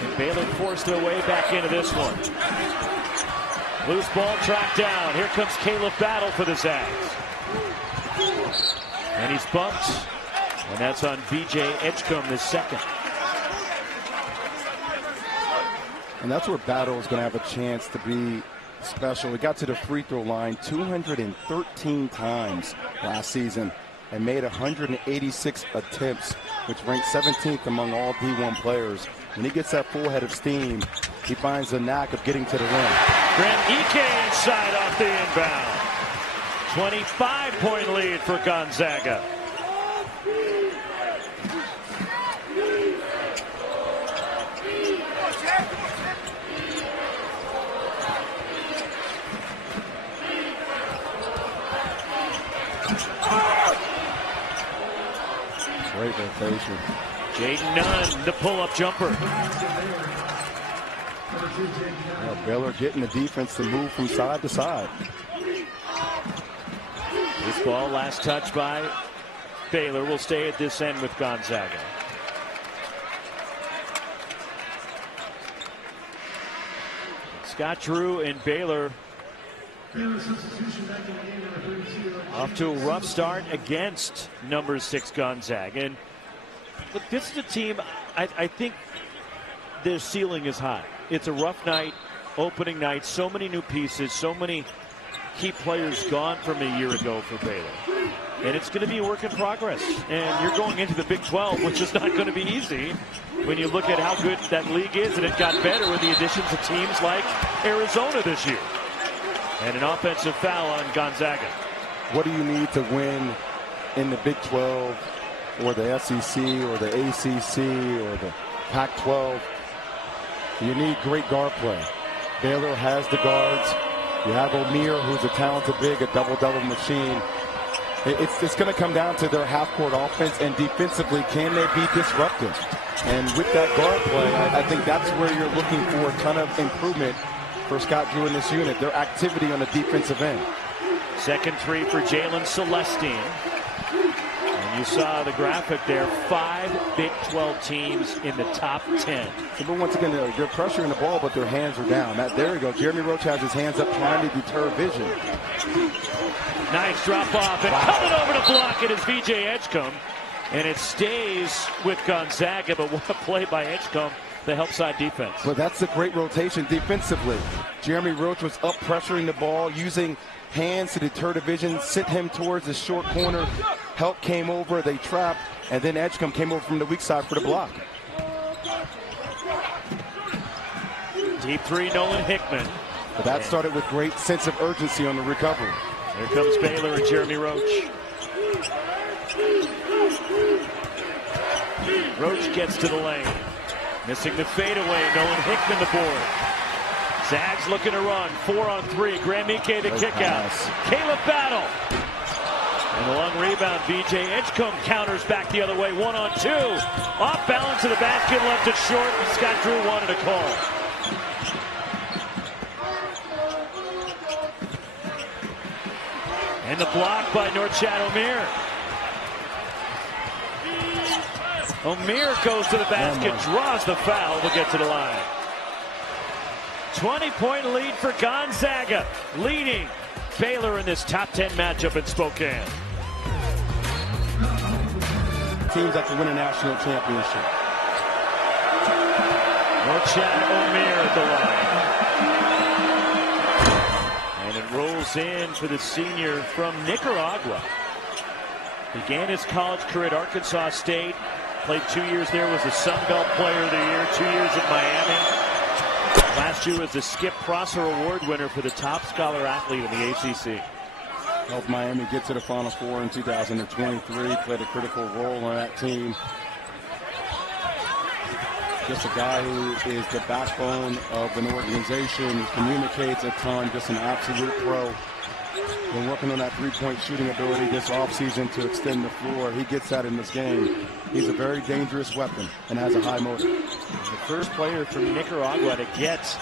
And Baylor forced their way back into this one. Loose ball tracked down. Here comes Caleb Battle for the Zags. And he's bumped. And that's on B.J. Edgecombe, the second. And that's where Battle is going to have a chance to be special. He got to the free throw line 213 times last season and made 186 attempts, which ranked 17th among all D1 players. When he gets that full head of steam, he finds the knack of getting to the rim. Grant Ike inside off the inbound. 25-point lead for Gonzaga. Great rotation. Jaden Nunn, the pull-up jumper. Baylor getting the defense to move from side to side. This ball, last touch by Baylor, will stay at this end with Gonzaga. Scott Drew and Baylor off to a rough start against number 6 Gonzaga. And look, this is a team, I think their ceiling is high. It's a rough night, opening night, so many new pieces, so many key players gone from a year ago for Baylor. And it's going to be a work in progress. And you're going into the Big 12, which is not going to be easy when you look at how good that league is. And it got better with the additions of teams like Arizona this year. And an offensive foul on Gonzaga. What do you need to win in the Big 12 or the SEC or the ACC or the Pac-12? You need great guard play. Baylor has the guards. You have O'Meara, who's a talented big, a double-double machine. It's going to come down to their half-court offense, and defensively, can they be disruptive? And with that guard play, I think that's where you're looking for a ton of improvement for Scott Drew in this unit, their activity on the defensive end. Second three for Jalen Celestine. And you saw the graphic there, 5 Big 12 teams in the top 10. But once again, they're pressuring the ball, but their hands are down. There you go. Jeremy Roach has his hands up trying to deter vision. Nice drop off, and coming over to block it is VJ Edgecombe. And it stays with Gonzaga, but what a play by Edgecombe, the help side defense. Well, that's a great rotation defensively. Jeremy Roach was up pressuring the ball, using hands to deter the vision, sent him towards the short corner. Help came over, they trapped, and then Edgecombe came over from the weak side for the block. Deep three, Nolan Hickman. But that started with great sense of urgency on the recovery. Here comes Baylor and Jeremy Roach. Roach gets to the lane. Missing the fadeaway. Nolan Hickman the board. Zags looking to run. 4-on-3. Graham Ike the kick out. Caleb Battle. And the long rebound. VJ Edgecombe counters back the other way. 1-on-2. Off balance to the basket. Left it short. And Scott Drew wanted a call. And the block by Norchad O'Meara. O'Meara goes to the basket, draws the foul, will get to the line. 20-point lead for Gonzaga, leading Baylor in this top 10 matchup in Spokane. Teams that can win a national championship. Norchad O'Meara at the line. And it rolls in for the senior from Nicaragua. Began his college career at Arkansas State. Played 2 years there, was the Sun Belt Player of the Year, 2 years at Miami. Last year was the Skip Prosser Award winner for the top scholar athlete in the ACC. Helped Miami get to the Final Four in 2023, played a critical role on that team. Just a guy who is the backbone of an organization, communicates a ton, just an absolute pro. Been working on that three-point shooting ability this offseason to extend the floor. He gets that in this game. He's a very dangerous weapon and has a high motor. The first player from Nicaragua to get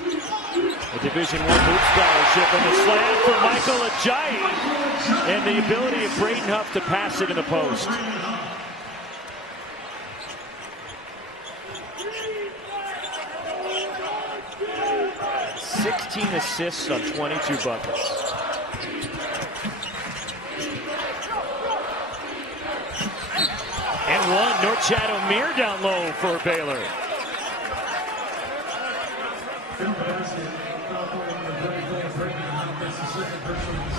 a Division I hoop scholarship, and the slam for Michael Ajayi, and the ability of Braden Huff to pass it in the post. "16 assists on 22 buckets. And one, Norchad O'Meara down low for Baylor.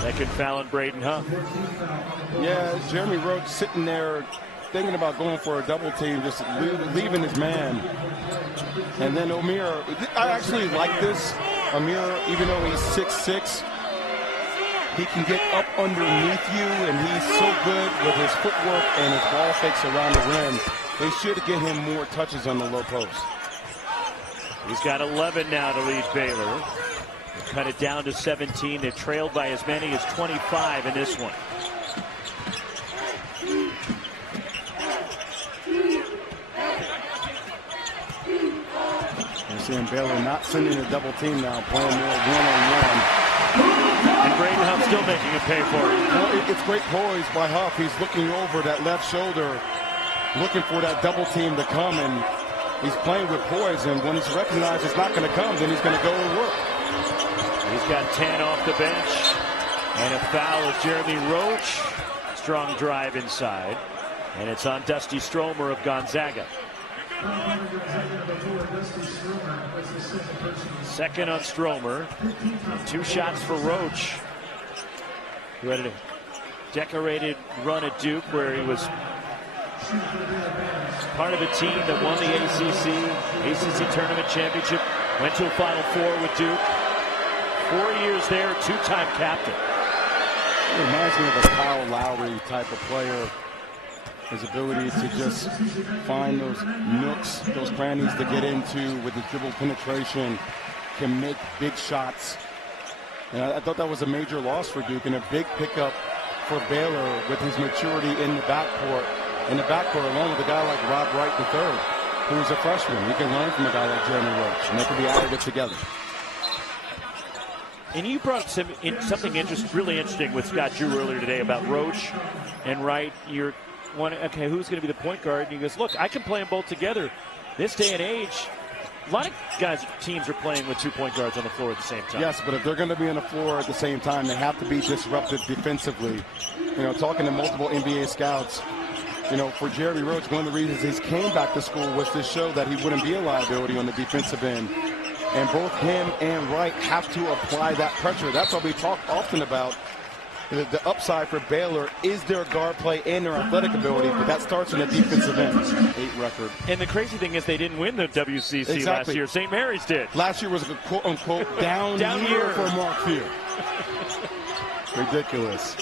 Second foul on Braden Huff. Yeah, Jeremy Roach sitting there thinking about going for a double team, just leaving his man. And then O'Meara, I actually like this. O'Meara, even though he's 6'6", he can get up underneath you, and he's so good with his footwork and his ball fakes around the rim. They should get him more touches on the low post. He's got 11 now to lead Baylor. They cut it down to 17. They trailed by as many as 25 in this one. You're seeing Baylor not sending a double team now, playing more one-on-one. And Braden Huff still making it pay for it. Well, it's great poise by Huff. He's looking over that left shoulder, looking for that double team to come, and he's playing with poise. And when he's recognized it's not going to come, then he's going to go and work. He's got 10 off the bench. And a foul of Jeremy Roach. Strong drive inside. And it's on Dusty Stromer of Gonzaga. Second on Stromer. 2 shots for Roach, who had a decorated run at Duke where he was part of a team that won the ACC Tournament Championship, went to a Final Four with Duke. 4 years there, 2-time captain. It reminds me of a Kyle Lowry type of player. His ability to just find those nooks, those crannies to get into with the dribble penetration, can make big shots. And I thought that was a major loss for Duke and a big pickup for Baylor with his maturity in the backcourt. Along with a guy like Rob Wright III, who's a freshman. He can learn from a guy like Jeremy Roach, and they can be additive together. And you brought up something really interesting with Scott Drew earlier today about Roach and Wright. You're wondering, okay, who's going to be the point guard? And he goes, look, I can play them both together. This day and age, a lot of teams are playing with 2 point guards on the floor at the same time. Yes, but if they're going to be on the floor at the same time, they have to be disruptive defensively. You know, talking to multiple NBA scouts, you know, for Jeremy Roach, one of the reasons he came back to school was to show that he wouldn't be a liability on the defensive end. And both him and Wright have to apply that pressure. That's what we talk often about. The upside for Baylor is their guard play and their athletic ability, but that starts in the defensive end. 8 record. And the crazy thing is they didn't win the WCC last year. St. Mary's did. Last year was a quote-unquote down year for Mark Few. Ridiculous.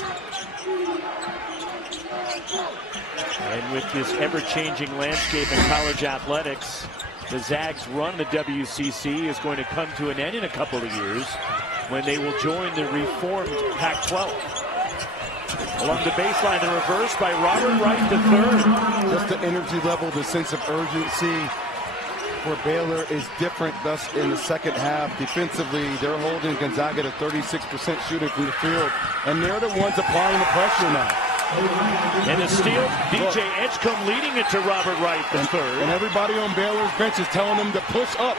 And with this ever-changing landscape in college athletics, the Zags run the WCC is going to come to an end in a couple of years when they will join the reformed Pac-12. Along the baseline, the reverse by Robert Wright III. Just the energy level, the sense of urgency for Baylor is different thus in the second half. Defensively, they're holding Gonzaga to 36% shooting from the field, and they're the ones applying the pressure now. And the steal, DJ Edgecombe leading it to Robert Wright III. And everybody on Baylor's bench is telling them to push up,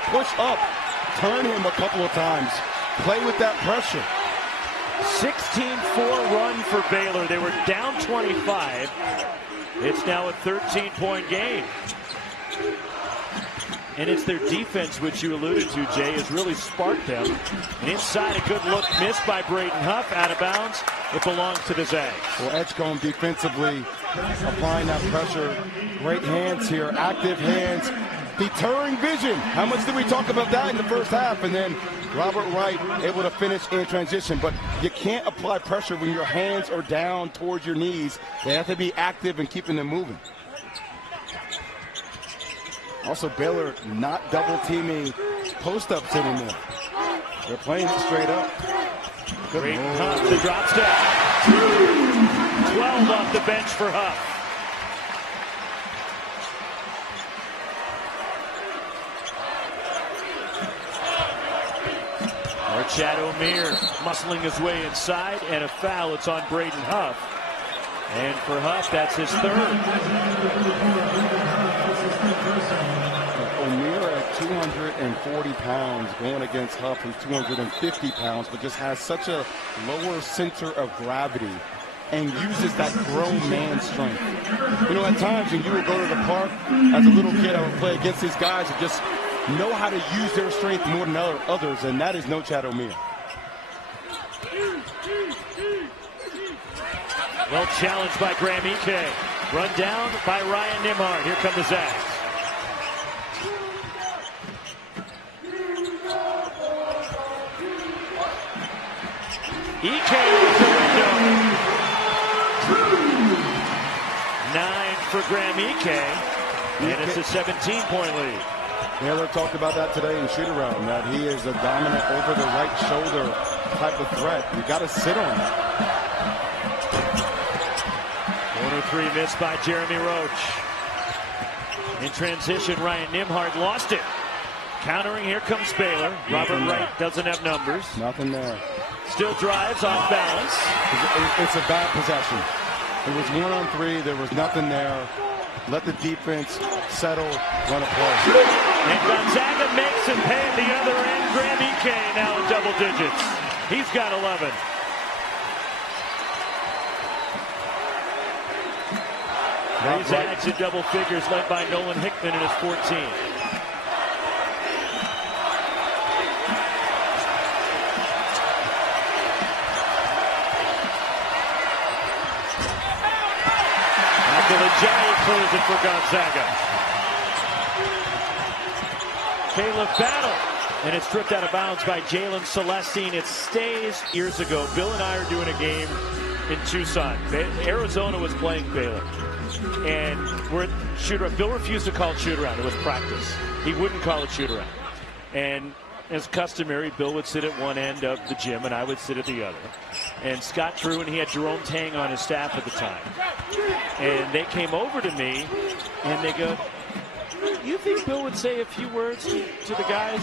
turn him a couple of times. Play with that pressure. 16-4 run for Baylor. They were down 25. It's now a 13-point game. And it's their defense, which you alluded to, Jay, has really sparked them. And inside, a good look missed by Braden Huff, out of bounds. It belongs to the Zags. Well, Edgecombe defensively applying that pressure. Great hands here, active hands, deterring vision. How much did we talk about that in the first half? And then Robert Wright able to finish in transition. But you can't apply pressure when your hands are down towards your knees. They have to be active and keeping them moving. Also, Baylor not double-teaming post-ups anymore. They're playing it straight up. Great Huff, the drop step. 12 off the bench for Huff. Chad O'Meara muscling his way inside, and a foul. It's on Braden Huff. And for Huff, that's his third. O'Meara at 240 pounds going against Huff, who's 250 pounds, but just has such a lower center of gravity and uses that grown man strength. You know, at times when you would go to the park as a little kid, I would play against these guys who just know how to use their strength more than others, and that is no Chad O'Meara. Well challenged by Graham Ike. Run down by Ryan Nimhard. Here come the Zags. Ike with the window. 9 for Graham Ike. And it's a 17-point lead. Baylor talked about that today in shoot-around, that he is a dominant over-the-right-shoulder type of threat. You got to sit on him. Corner three missed by Jeremy Roach. In transition, Ryan Nimhard lost it. Countering, here comes Baylor. Robert Wright doesn't have numbers. Nothing there. Still drives off balance. It's a bad possession. It was 1-on-3. There was nothing there. Let the defense settle, run a play. And Gonzaga makes him pay at the other end. Graham Ike now in double digits. He's got 11. The Zags in double figures, led by Nolan Hickman in his 14. Giant closing for Gonzaga. Caleb battle, and it's stripped out of bounds by Jalen Celestine. It stays. Years ago, Bill and I are doing a game in Tucson. Arizona was playing Baylor, and we're at shoot around. Bill refused to call it shoot around. It was practice. He wouldn't call it shoot around. And as customary, Bill would sit at one end of the gym and I would sit at the other. And Scott Drew, and he had Jerome Tang on his staff at the time. And they came over to me and they go, "You think Bill would say a few words to the guys?"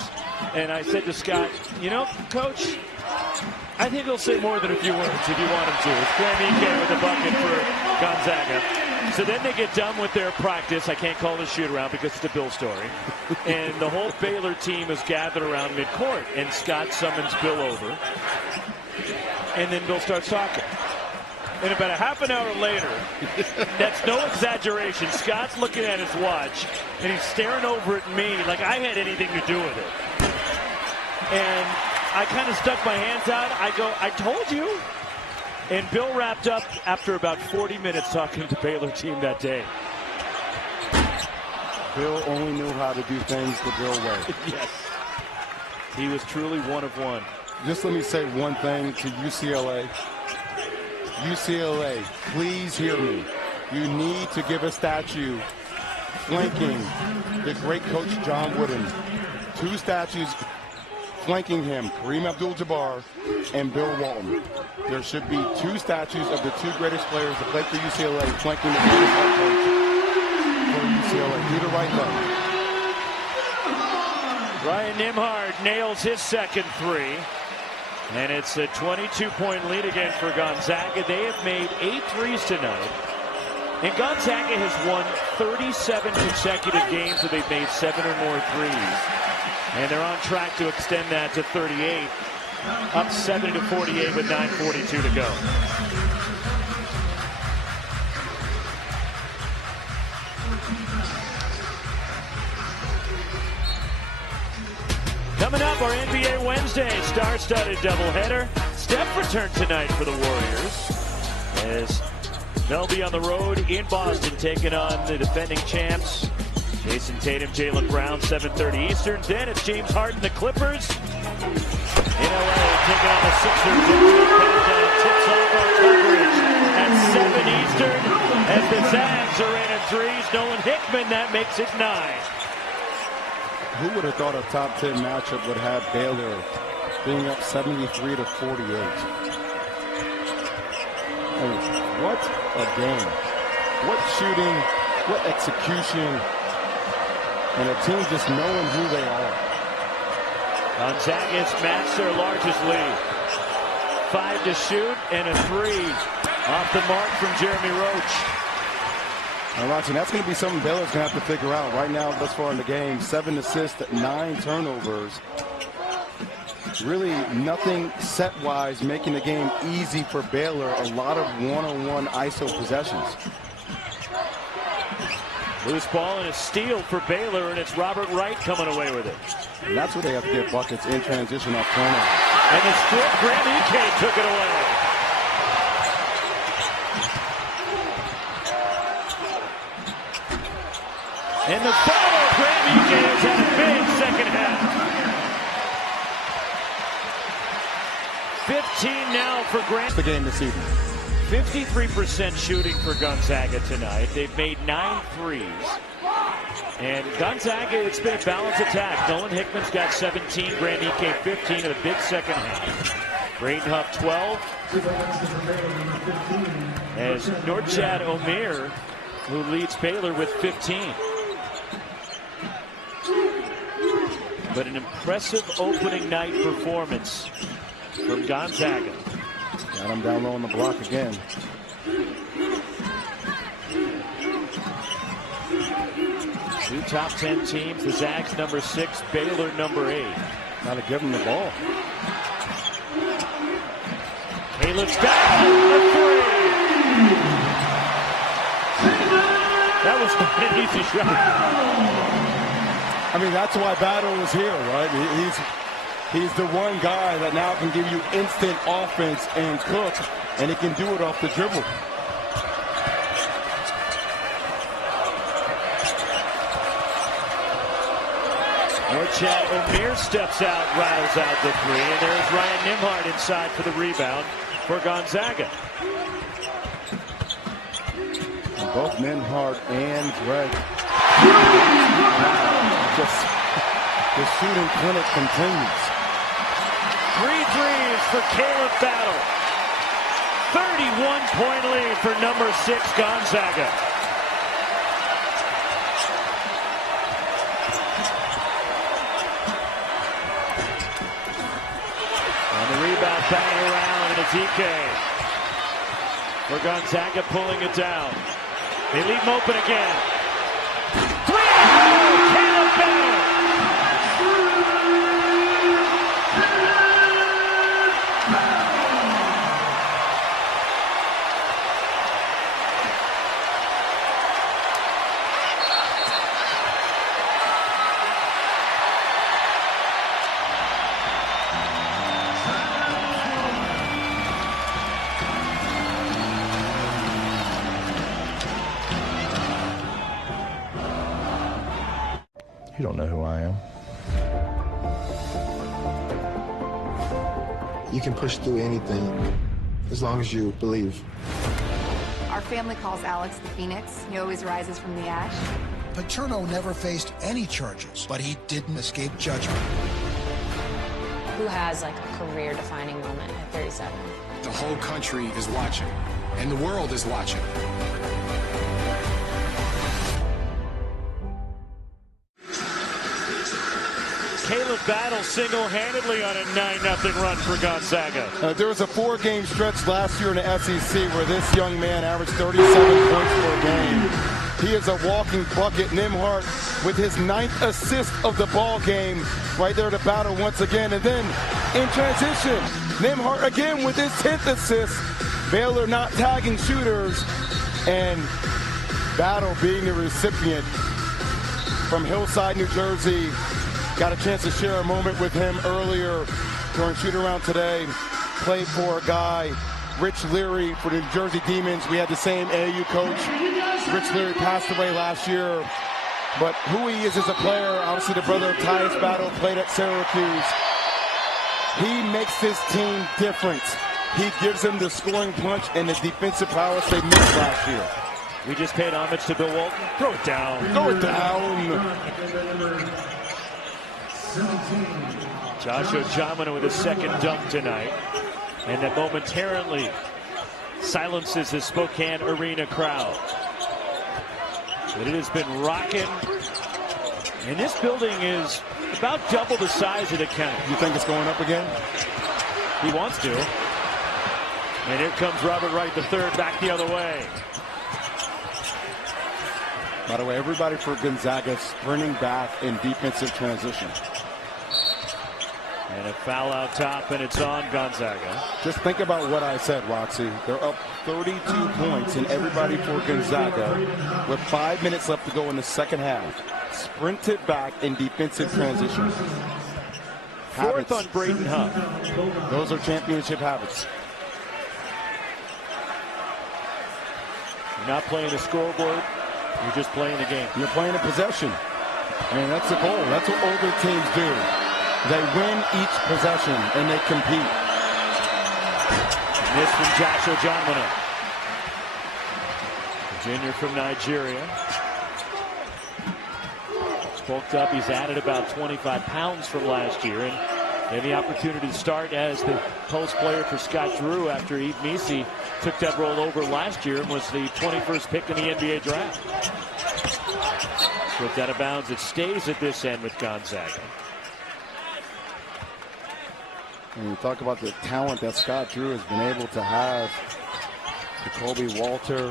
And I said to Scott, "You know, Coach, I think he'll say more than a few words if you want him to." It's Graham Ike with the bucket for Gonzaga. So then they get done with their practice. I can't call it a shoot-around because it's a Bill story. And the whole Baylor team is gathered around midcourt. And Scott summons Bill over. And then Bill starts talking. And about a half an hour later, that's no exaggeration, Scott's looking at his watch, and he's staring over at me like I had anything to do with it. And I kind of stuck my hands out. I go, "I told you." And Bill wrapped up after about 40 minutes talking to the Baylor team that day. Bill only knew how to do things the Bill way. Yes. He was truly one of one. Just let me say one thing to UCLA. UCLA, please hear me. You need to give a statue flanking the great coach John Wooden. 2 statues flanking him, Kareem Abdul-Jabbar and Bill Walton. There should be 2 statues of the 2 greatest players to play for UCLA flanking the greatest head coach for UCLA. Do the right thing. Ryan Nembhard nails his second 3. And it's a 22-point lead again for Gonzaga. They have made 8 threes tonight. And Gonzaga has won 37 consecutive games where they've made 7 or more threes. And they're on track to extend that to 38. Up 70-48 with 9:42 to go. Coming up, our NBA Wednesday star-studded doubleheader. Steph returned tonight for the Warriors as they'll be on the road in Boston taking on the defending champs. Jason Tatum, Jaylen Brown, 7:30 Eastern. Then it's James Harden, the Clippers in LA taking on the Sixers. Countdown tips off our coverage at 7 Eastern as the Zags are in at threes. Nolan Hickman, that makes it 9. Who would have thought a top 10 matchup would have Baylor being up 73-48? What a game. What shooting, what execution, and a team just knowing who they are. Gonzaga's matched their largest lead. 5 to shoot and a 3 off the mark from Jeremy Roach. Now, watching, that's going to be something Baylor's going to have to figure out. Right now, thus far in the game, 7 assists, 9 turnovers. Really nothing set-wise making the game easy for Baylor. A lot of one-on-one ISO possessions. Loose ball and a steal for Baylor, and it's Robert Wright coming away with it. And that's where they have to get buckets in transition off turnover. And the strip, Graham Ike took it away. And the follow, Graham Ike has had a big second half. 15 now for Graham. The game this evening. 53% shooting for Gonzaga tonight. They've made 9 threes. And Gonzaga, it's been a balanced attack. Nolan Hickman's got 17, Graham Ike 15 in a big second half. Braden Huff 12. As Norchad Omer, who leads Baylor with 15. But an impressive opening night performance from Gonzaga. Got him down low on the block again. Two top 10 teams. The Zags number 6, Baylor number 8. Got to give him the ball. Caleb's got a 3. That was not an easy shot. I mean, that's why Battle is here, right? He's the one guy that now can give you instant offense and cook, and he can do it off the dribble. Norchad Omer steps out, rattles out the 3, and there's Ryan Nembhard inside for the rebound for Gonzaga. And both Nembhard and Greg The shooting clinic continues. 3 threes for Caleb Battle. 31-point lead for number 6 Gonzaga. On the rebound, batting around, and it's Ike for Gonzaga pulling it down. They leave him open again. 3! Caleb Battle! You don't know who I am. You can push through anything as long as you believe. Our family calls Alex the Phoenix. He always rises from the ash. Paterno never faced any charges, but he didn't escape judgment. Who has like a career-defining moment at 37? The whole country is watching, and the world is watching. Caleb Battle single-handedly on a 9-0 run for Gonzaga. There was a 4-game stretch last year in the SEC where this young man averaged 37 points per game. He is a walking bucket. Nembhard with his 9th assist of the ball game right there to Battle once again. And then in transition, Nembhard again with his 10th assist. Baylor not tagging shooters, and Battle being the recipient from Hillside, New Jersey. Got a chance to share a moment with him earlier during shoot-around today. Played for a guy, Rich Leary, for the New Jersey Demons. We had the same AAU coach. Rich Leary passed away last year. But who he is as a player, obviously the brother of Tyus Battle, played at Syracuse. He makes this team different. He gives them the scoring punch and the defensive prowess they missed last year. We just paid homage to Bill Walton. Throw it down. Throw it down. Joshua Jamina with a second dunk tonight. And that momentarily silences the Spokane Arena crowd. But it has been rocking. And this building is about double the size of the county. You think it's going up again? He wants to. And here comes Robert Wright III back the other way. By the way, everybody for Gonzaga sprinting back in defensive transition. And a foul out top, and it's on Gonzaga. Just think about what I said, Roxy. They're up 32 points, and everybody for Gonzaga, with 5 minutes left to go in the second half, sprinted back in defensive transition. Fourth on Braden Huff. Those are championship habits. You're not playing the scoreboard. You're just playing the game. You're playing a possession. I mean, that's the goal. That's what older teams do. They win each possession, and they compete. And this from Joshua Jamina. Junior from Nigeria. Bulked up. He's added about 25 pounds from last year. And had the opportunity to start as the post player for Scott Drew after Eve Misi took that role over last year and was the 21st pick in the NBA draft. Slipped out of bounds. It stays at this end with Gonzaga. And you talk about the talent that Scott Drew has been able to have. Jacoby Walter,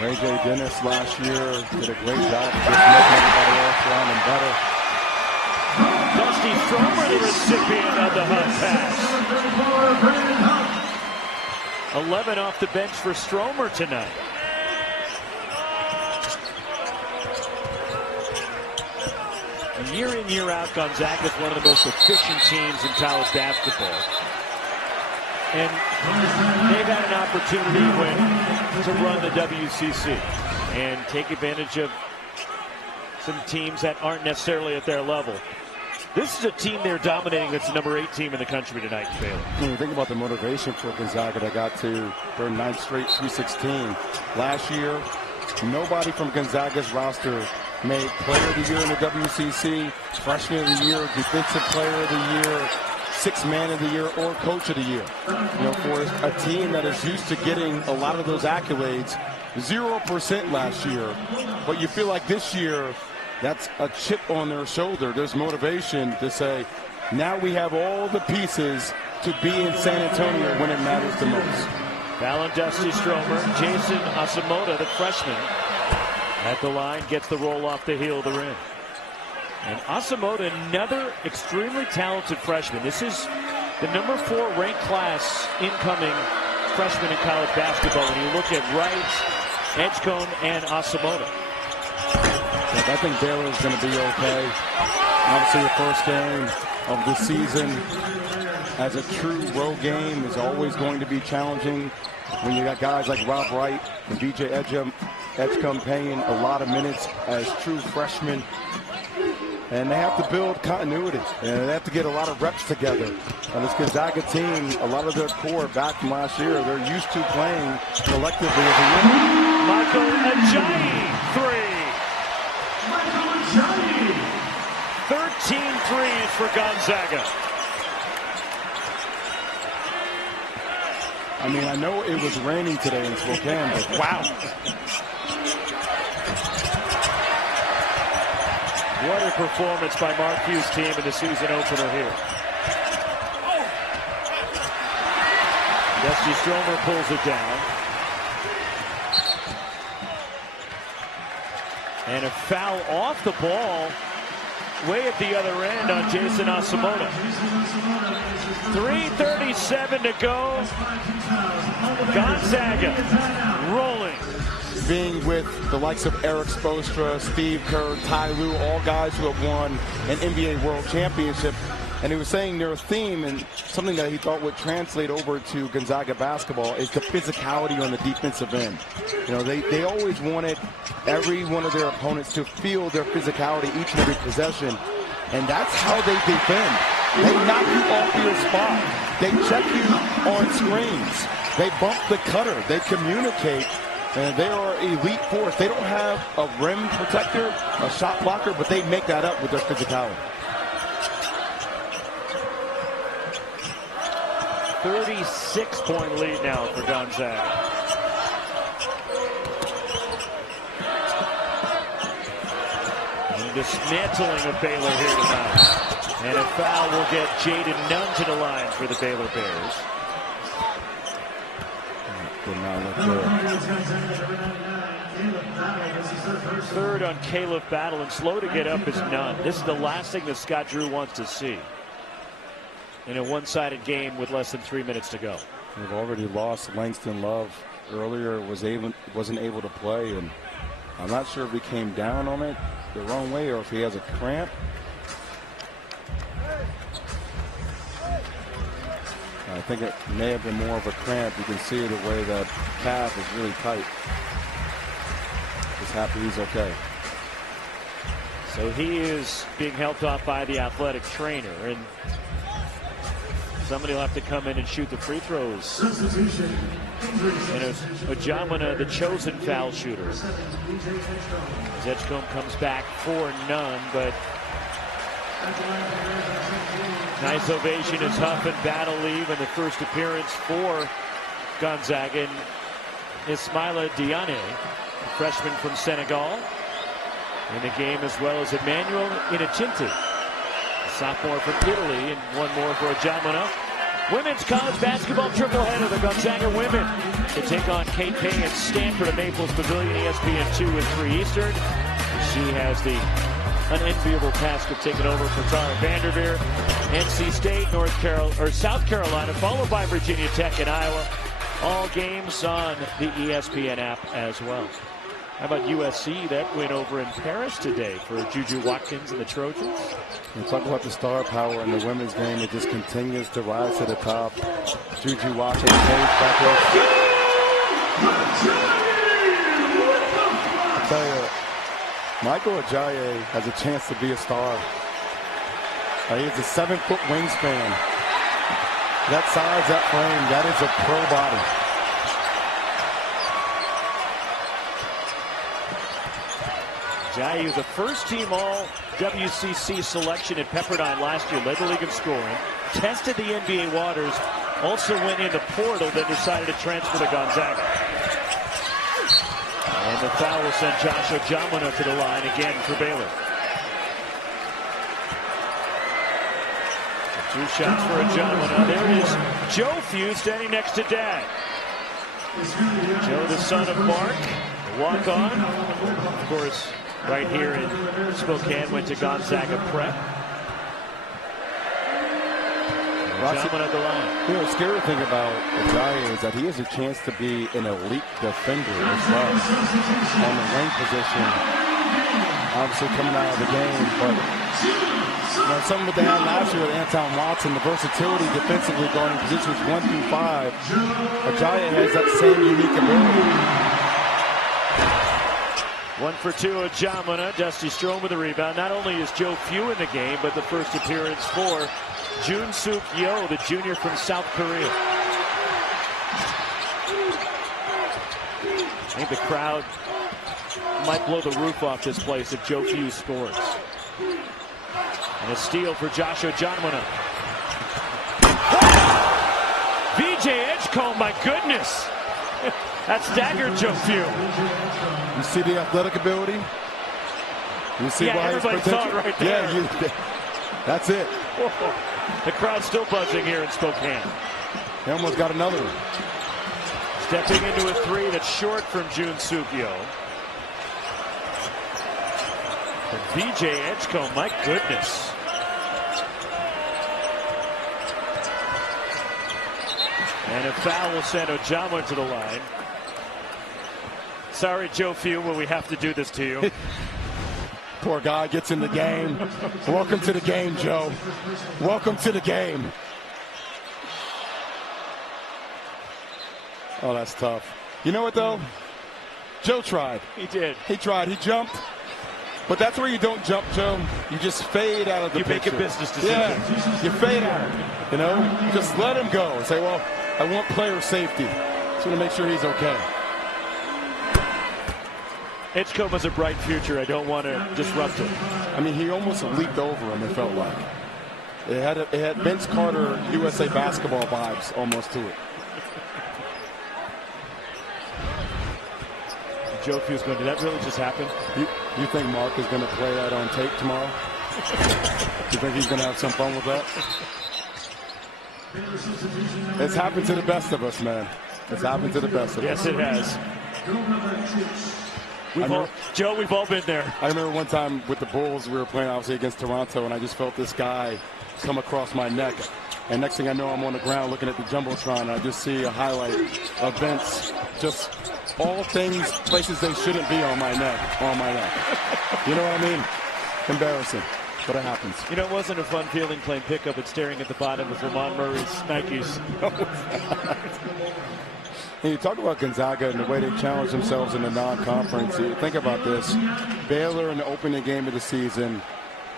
Ray J. Dennis last year did a great job just making everybody else around him better. Dusty Stromer, the recipient of the Hunt pass. 11 off the bench for Stromer tonight. Year in, year out, Gonzaga is one of the most efficient teams in college basketball. And they've had an opportunity to run the WCC and take advantage of some teams that aren't necessarily at their level. This is a team they're dominating that's the number 8 team in the country tonight, Baylor. When you think about the motivation for Gonzaga that got to their 9th straight Sweet 16. Last year, nobody from Gonzaga's roster made Player of the Year in the WCC, Freshman of the Year, Defensive Player of the Year, Sixth Man of the Year, or Coach of the Year. You know, for a team that is used to getting a lot of those accolades, 0% last year. But you feel like this year, that's a chip on their shoulder. There's motivation to say, now we have all the pieces to be in San Antonio when it matters the most. Foul on Dusty Stromer. Jason Asamoah, the freshman, at the line, gets the roll off the heel of the rim. And Asamoah, another extremely talented freshman. This is the number 4 ranked class incoming freshman in college basketball. When you look at Wright, Edgecombe, and Asamoah. I think Baylor is going to be okay. Obviously, the first game of the season as a true road game is always going to be challenging when you got guys like Rob Wright and BJ Edgecombe playing a lot of minutes as true freshmen. And they have to build continuity, and they have to get a lot of reps together. And this Gonzaga team, a lot of their core back from last year, they're used to playing collectively as a unit. Michael Ajayi, 3. 13 threes for Gonzaga. I mean, I know it was raining today in Spokane, but wow. What a performance by Mark Hughes' team in the season opener here. Dusty Stromer pulls it down. And a foul off the ball way at the other end on Jason Asamoah. 3:37 to go. Gonzaga rolling. Being with the likes of Eric Spoelstra, Steve Kerr, Ty Lue, all guys who have won an NBA World Championship. And he was saying their theme, and something that he thought would translate over to Gonzaga basketball, is the physicality on the defensive end. You know, they always wanted every one of their opponents to feel their physicality each and every possession. And that's how they defend. They knock you off your spot. They check you on screens. They bump the cutter. They communicate. And they are elite force. They don't have a rim protector, a shot blocker, but they make that up with their physicality. 36-point lead now for Gonzaga. And dismantling of Baylor here tonight. And a foul will get Jaden Nunn to the line for the Baylor Bears. Did not look good. Third on Caleb Battle, and slow to get up is Nunn. This is the last thing that Scott Drew wants to see in a one-sided game with less than 3 minutes to go. We've already lost Langston Love earlier, wasn't able to play, and I'm not sure if he came down on it the wrong way or if he has a cramp. I think it may have been more of a cramp. You can see the way that calf is really tight. Just happy he's okay. So he is being helped off by the athletic trainer, and somebody will have to come in and shoot the free throws. And it's Ojamana, the chosen foul shooter. As Edgecombe comes back for Nunn, but nice ovation as Huff and Battle leave in the first appearance for Gonzaga. And Ismaila Diane, a freshman from Senegal, in the game, as well as Emmanuel Inocente, a sophomore from Italy, and one more for Ojamana. Women's college basketball tripleheader. The Gonzaga women to take on KK and Stanford at Maples Pavilion, ESPN 2 and 3 Eastern. She has the unenviable task of taking over for Tara Vanderveer. NC State, South Carolina, followed by Virginia Tech and Iowa. All games on the ESPN app as well. How about USC? That win over in Paris today for Juju Watkins and the Trojans. We talk about the star power in the women's game. It just continues to rise to the top. Juju Watkins back up. I tell you, Michael Ajayi has a chance to be a star. He has a 7-foot wingspan. That size, that frame, that is a pro body. Ajayi was a first-team All-WCC selection at Pepperdine last year, led the league in scoring, tested the NBA waters, also went in the portal, then decided to transfer to Gonzaga. And the foul will send Josh Ojamona to the line again for Baylor. 2 shots for Ojamona. There is Joe Few standing next to Dad. Joe, the son of Mark, walk-on. Of course, right here in Spokane, went to Gonzaga Prep. Ojamona at the line. You know, the scary thing about Ajayi is that he has a chance to be an elite defender as well on the wing position. Obviously coming out of the game, but you know, something that they had last year with Anton Watson, the versatility defensively guarding positions 1 through 5. Ajayi has that same unique ability. 1 for 2, Ojamona. Dusty Strome with the rebound. Not only is Joe Few in the game, but the first appearance for Jun-Suk Yo, the junior from South Korea. I think the crowd might blow the roof off this place if Joe Few scores. And a steal for Josh Ojamona. VJ Edgecombe, my goodness. That staggered Joe Few. You see the athletic ability? You see why everybody he's saw it right there. Yeah, that's it. Whoa. The crowd's still buzzing here in Spokane. He almost got another one. Stepping into a 3 that's short from Jun-Suk Yo. But VJ Edgecombe, my goodness. And a foul will send Ojamona to the line. Sorry, Joe Few, will we have to do this to you? Poor guy gets in the game. Welcome to the game, Joe. Welcome to the game. Oh, that's tough. You know what, though? Joe tried. He did. He tried. He jumped. But that's where you don't jump, Joe. You just fade out of the picture. You make a business decision. Yeah, you fade out. You know, just let him go and say, well, I want player safety. Just want to make sure he's okay. Edgecombe has a bright future. I don't want to disrupt it. I mean, he almost leaped over him, it felt like. It had Vince Carter USA basketball vibes almost to it. Joe Few's going, did that really just happen? You think Mark is going to play that on tape tomorrow? You think he's going to have some fun with that? It's happened to the best of us, man. It's happened to the best of us. Yes, it has. Joe, we've all been there. I remember one time with the Bulls, we were playing obviously against Toronto, and I just felt this guy come across my neck. And next thing I know, I'm on the ground looking at the Jumbotron, and I just see a highlight of Vince, just all things, places they shouldn't be on my neck. You know what I mean? Embarrassing, but it happens. You know, it wasn't a fun feeling playing pickup and staring at the bottom of Lamont Murray's Nikes. And you talk about Gonzaga and the way they challenge themselves in the non-conference. You think about this. Baylor in the opening game of the season.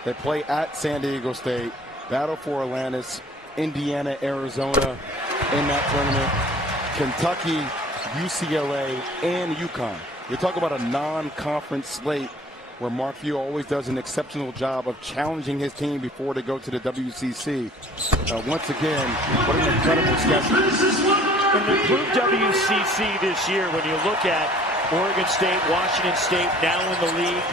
They play at San Diego State, battle for Atlantis, Indiana, Arizona in that tournament. Kentucky, UCLA, and UConn. You talk about a non-conference slate where Mark Few always does an exceptional job of challenging his team before they go to the WCC. Once again, what an incredible schedule. In the improved WCC this year, when you look at Oregon State, Washington State now in the league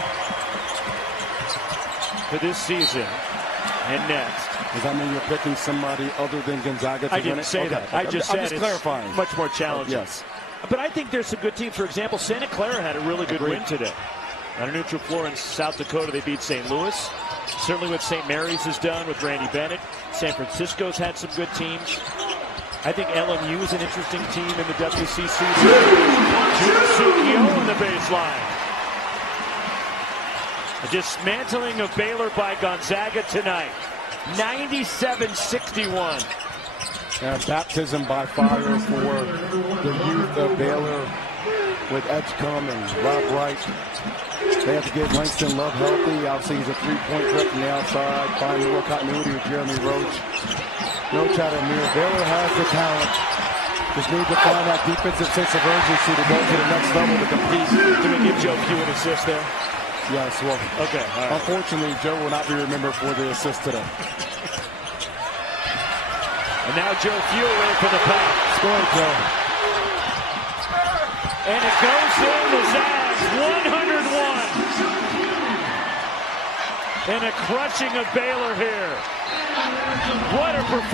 for this season and next. Does that mean you're picking somebody other than Gonzaga to win it? I didn't say that. I just said it's clarifying. Much more challenging. Yes. But I think there's some good teams. For example, Santa Clara had a really good win today. On a neutral floor in South Dakota, they beat St. Louis. Certainly what St. Mary's has done with Randy Bennett. San Francisco's had some good teams. I think LMU is an interesting team in the WCC. Jun-Suk Yo on the baseline. A dismantling of Baylor by Gonzaga tonight. 97-61. Baptism by fire for the youth of Baylor with Edgecombe and Rob Wright. They have to get Langston Love healthy. Obviously, he's a three-point threat from the outside. Find more continuity with Jeremy Roach. No chatter mirror. Baylor has the talent. Just need to find that defensive sense of urgency to go to the next level to compete. Do we give Joe Few an assist there? Yes, well, Okay. All right. unfortunately, Joe will not be remembered for the assist today. And now Joe Few away from the pass. Score, Joe. And it goes in. The Zags 101. And a crushing of Baylor here. What a performance.